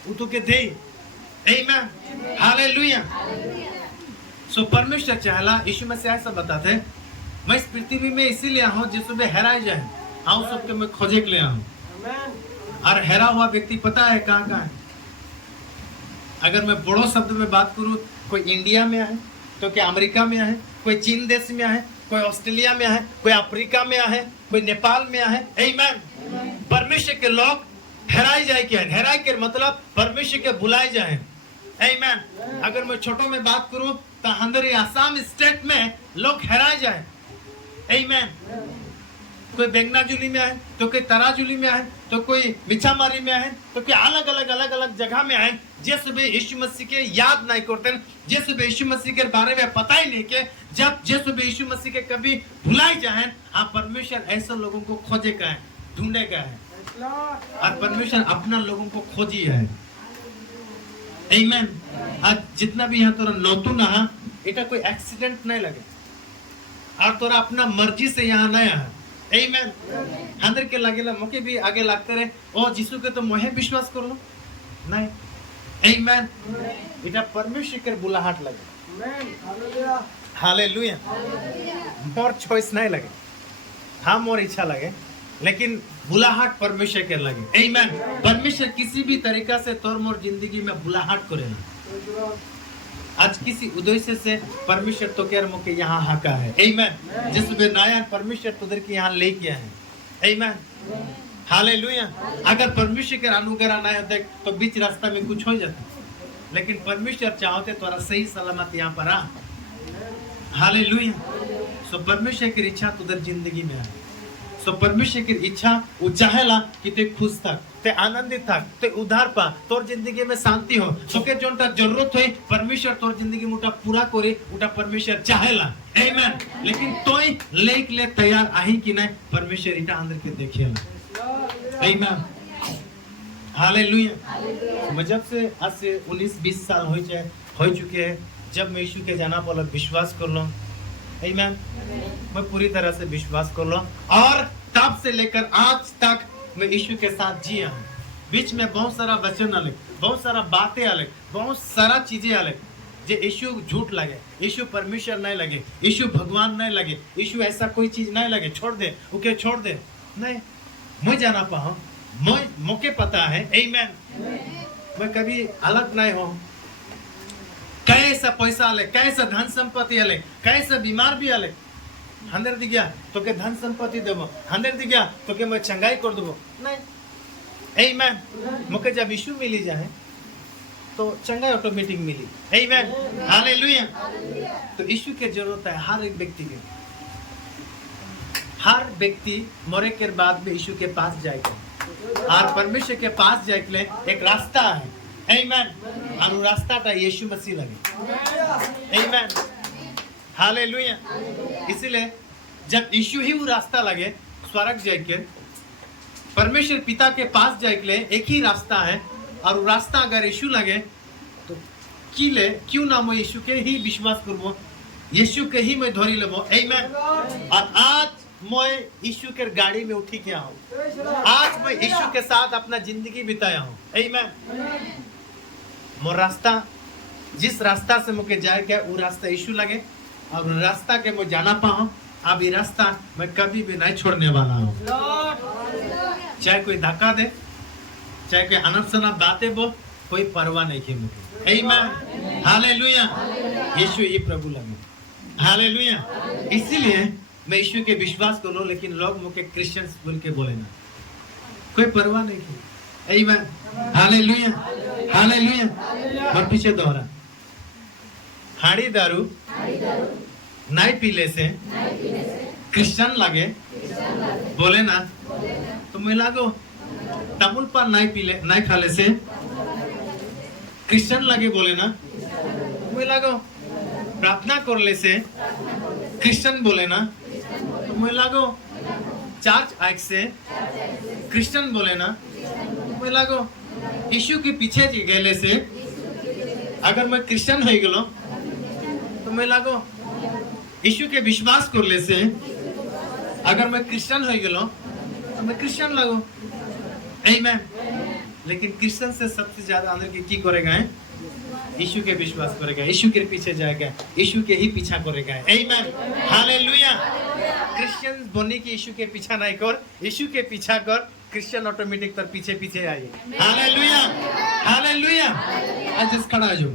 वो तुके दे आमीन हालेलुया सो परमेश्वर चाहला यीशु मसीह ऐसा बताते हैं मैं इस पृथ्वी में इसीलिए आया हूँ जिस सुबह हेराए जाए आऊँ सबके मैं खोजे के लिए आऊँ और हेरा हुआ व्यक्ति पता है कहाँ कहाँ है अगर मैं बड़ो शब्द में बात करूं, कोई इंडिया में है, तो क्या अमेरिका में है, कोई चीन देश में है, कोई ऑस्ट्रेलिया में है, कोई अफ्रीका में है, कोई नेपाल में है। आमीन। परमेश्वर के लोग हेराई जाए क्या है, हेराई के मतलब परमेश्वर के बुलाए जाए। आमीन। अगर मैं छोटो में बात करूं तो हमारे आसाम स्टेट में लोग हेराए जाए। आमीन। कोई बेंगनाजुली में है, तो कोई तराजुली में है, तो कोई मिछामारी में है, तो कोई अलग अलग जगह में है। जिस भी यीशु मसीह के याद नहीं करते, जिस भी यीशु मसीह के बारे में पता ही नहीं के, जब जिस भी यीशु मसीह के कभी भुलाए जाए, आप परमेश्वर ऐसे लोगों को खोजेगा है, ढूंढेगा है, और परमेश्वर अपना लोगों को खोजी है। आमीन। आज जितना भी यहाँ तोरा नौतू ना इटा कोई एक्सीडेंट नहीं लगे, और तोरा अपना मर्जी से यहाँ नया है। आमीन। अंदर के लगेला मोके भी आगे लगते रहे, ओ यीशु के तो मोहे विश्वास कर लो नहीं। आमीन। इटा परमेश्वर के बुलाहट लगे। हालेलुया। मोर चॉइस नहीं लगे, हाँ मोर इच्छा लगे, लेकिन बुलाहट परमेश्वर के लगे। आमीन। परमेश्वर किसी भी तरीका से तोर मोर जिंदगी में बुलाहट करेगा। आज किसी उद्देश्य से परमेश्वर तो क्या मुके यहाँ हाका है। आमीन। जिस बेनायान परमेश्वर तुदर के यहाँ ले गया है। आमीन। हालेलुया। अगर परमेश्वर के अनुग्रह ना होते तो बीच रास्ता में कुछ हो जाता, लेकिन परमेश्वर चाहते तोरा सही सलामत यहाँ पर आ। हालेलुया। सो परमेश्वर की इच्छा तुदर जिंदगी में है। सो परमेश्वर की इच्छा वो चाहेला कि ते खुश थक, ते आनंदित थक, ते उधार पा, तोर जिंदगी में शांति हो। सो के जोनटा जरूरत है परमेश्वर तोर जिंदगी में उटा पूरा करे, उटा परमेश्वर चाहेला। आमीन। लेकिन तोय लेक ले तैयार आही कि नहीं, परमेश्वर इटा अंदर के देखेला। आमीन। हालेलुया। मैं जब से आज से 19-20 साल हो चुके हैं, जब मैं यीशु के जाना पर विश्वास कर लो। आमीन। मैं पूरी तरह से विश्वास कर लो, और तब से लेकर आज तक मैं यीशु के साथ जिया हूँ। बीच में बहुत सारा वचन अलग, बहुत सारा बातें अलग, बहुत सारा चीजें अलग, जो यीशु झूठ लगे, यीशु परमेश्वर नहीं लगे, यीशु भगवान नहीं लगे, यीशु ऐसा कोई चीज नहीं लगे, छोड़ दे ओके छोड़ दे नहीं। मैं जाना पाऊँ, मैं मौके पता है। आमीन। मैं कभी अलग नहीं हूँ। कैसा पैसा आले, कैसा धन संपत्ति आले, कैसा बीमार भी आले, हंदर दी गया तो के धन संपत्ति देबो, हंदर दी गया तो के मैं चंगाई कर देबो नहीं। आमीन। मुके जब यीशु मिली जाए तो चंगाई ऑटोमेटिक मिली। आमीन। हालेलुया। तो यीशु के जरूरत है हर एक व्यक्ति के। हर व्यक्ति मरे के बाद में यीशु के पास जाएगा, और परमेश्वर के पास जाए के लिए एक रास्ता है। आमीन। और वो रास्ता था यीशु मसीह लगे। आमीन। हालेलुया। इसलिए जब यीशु ही वो रास्ता लगे स्वर्ग जाके परमेश्वर पिता के पास जाए के लिए एक ही रास्ता है, और वो रास्ता अगर यीशु लगे तो क्यों ना मैं यीशु के ही विश्वास करबो, यीशु के ही मैं धोरी लेबो। आमीन। और आज मैं यीशु के गाड़ी में उठी के आऊँ, आज मैं यीशु के साथ अपना जिंदगी बिताया हूँ। आमीन। मोर रास्ता जिस रास्ता से मुझे जाए क्या वो रास्ता यीशु लगे, और रास्ता के मैं जाना पाऊँ। अब ये रास्ता मैं कभी भी नहीं छोड़ने वाला हूँ, चाहे कोई धक्का दे, चाहे कोई अनब शनब बातें बोल, कोई परवाह नहीं की मुझे। आमीन। हालेलुया। यीशु ये प्रभु लगे। हालेलुया। इसीलिए मैं यीशु के विश्वास करो, लेकिन लोग मुझे क्रिश्चियंस बोल के बोले ना, कोई परवाह नहीं की। आमीन। हालेलुया। हालेलुया। और पीछे दोहरा, हाड़ी दारू नहीं पीले से क्रिश्चियन लगे बोले ना, तो मैं लागो तमुल पर नहीं खाले से क्रिश्चियन लगे बोले ना, मैं लागो प्रार्थना करले से क्रिश्चियन बोले ना, तो मैं लागो चर्च आइक से क्रिश्चियन बोले ना, मैं लागो यीशु के पीछे गेले से अगर मैं क्रिश्चियन हो गलो, तो मैं लागो यीशु के विश्वास करले से अगर मैं क्रिश्चियन हो गलो, तो मैं क्रिश्चियन लगो। आमीन। लेकिन क्रिश्चियन से सबसे ज्यादा अंदर के की करेगा है, यीशु के विश्वास करेगा, यीशु के पीछे जाएगा, यीशु के ही पीछा करेगा। आमीन। हालेलुया। क्रिश्चियन बनने की यीशु के पीछा नहीं कर, यीशु के पीछा कर, क्रिश्चियन ऑटोमेटिक तर पीछे पीछे आइए। Hallelujah, hallelujah. आज खड़ा हो जाओ।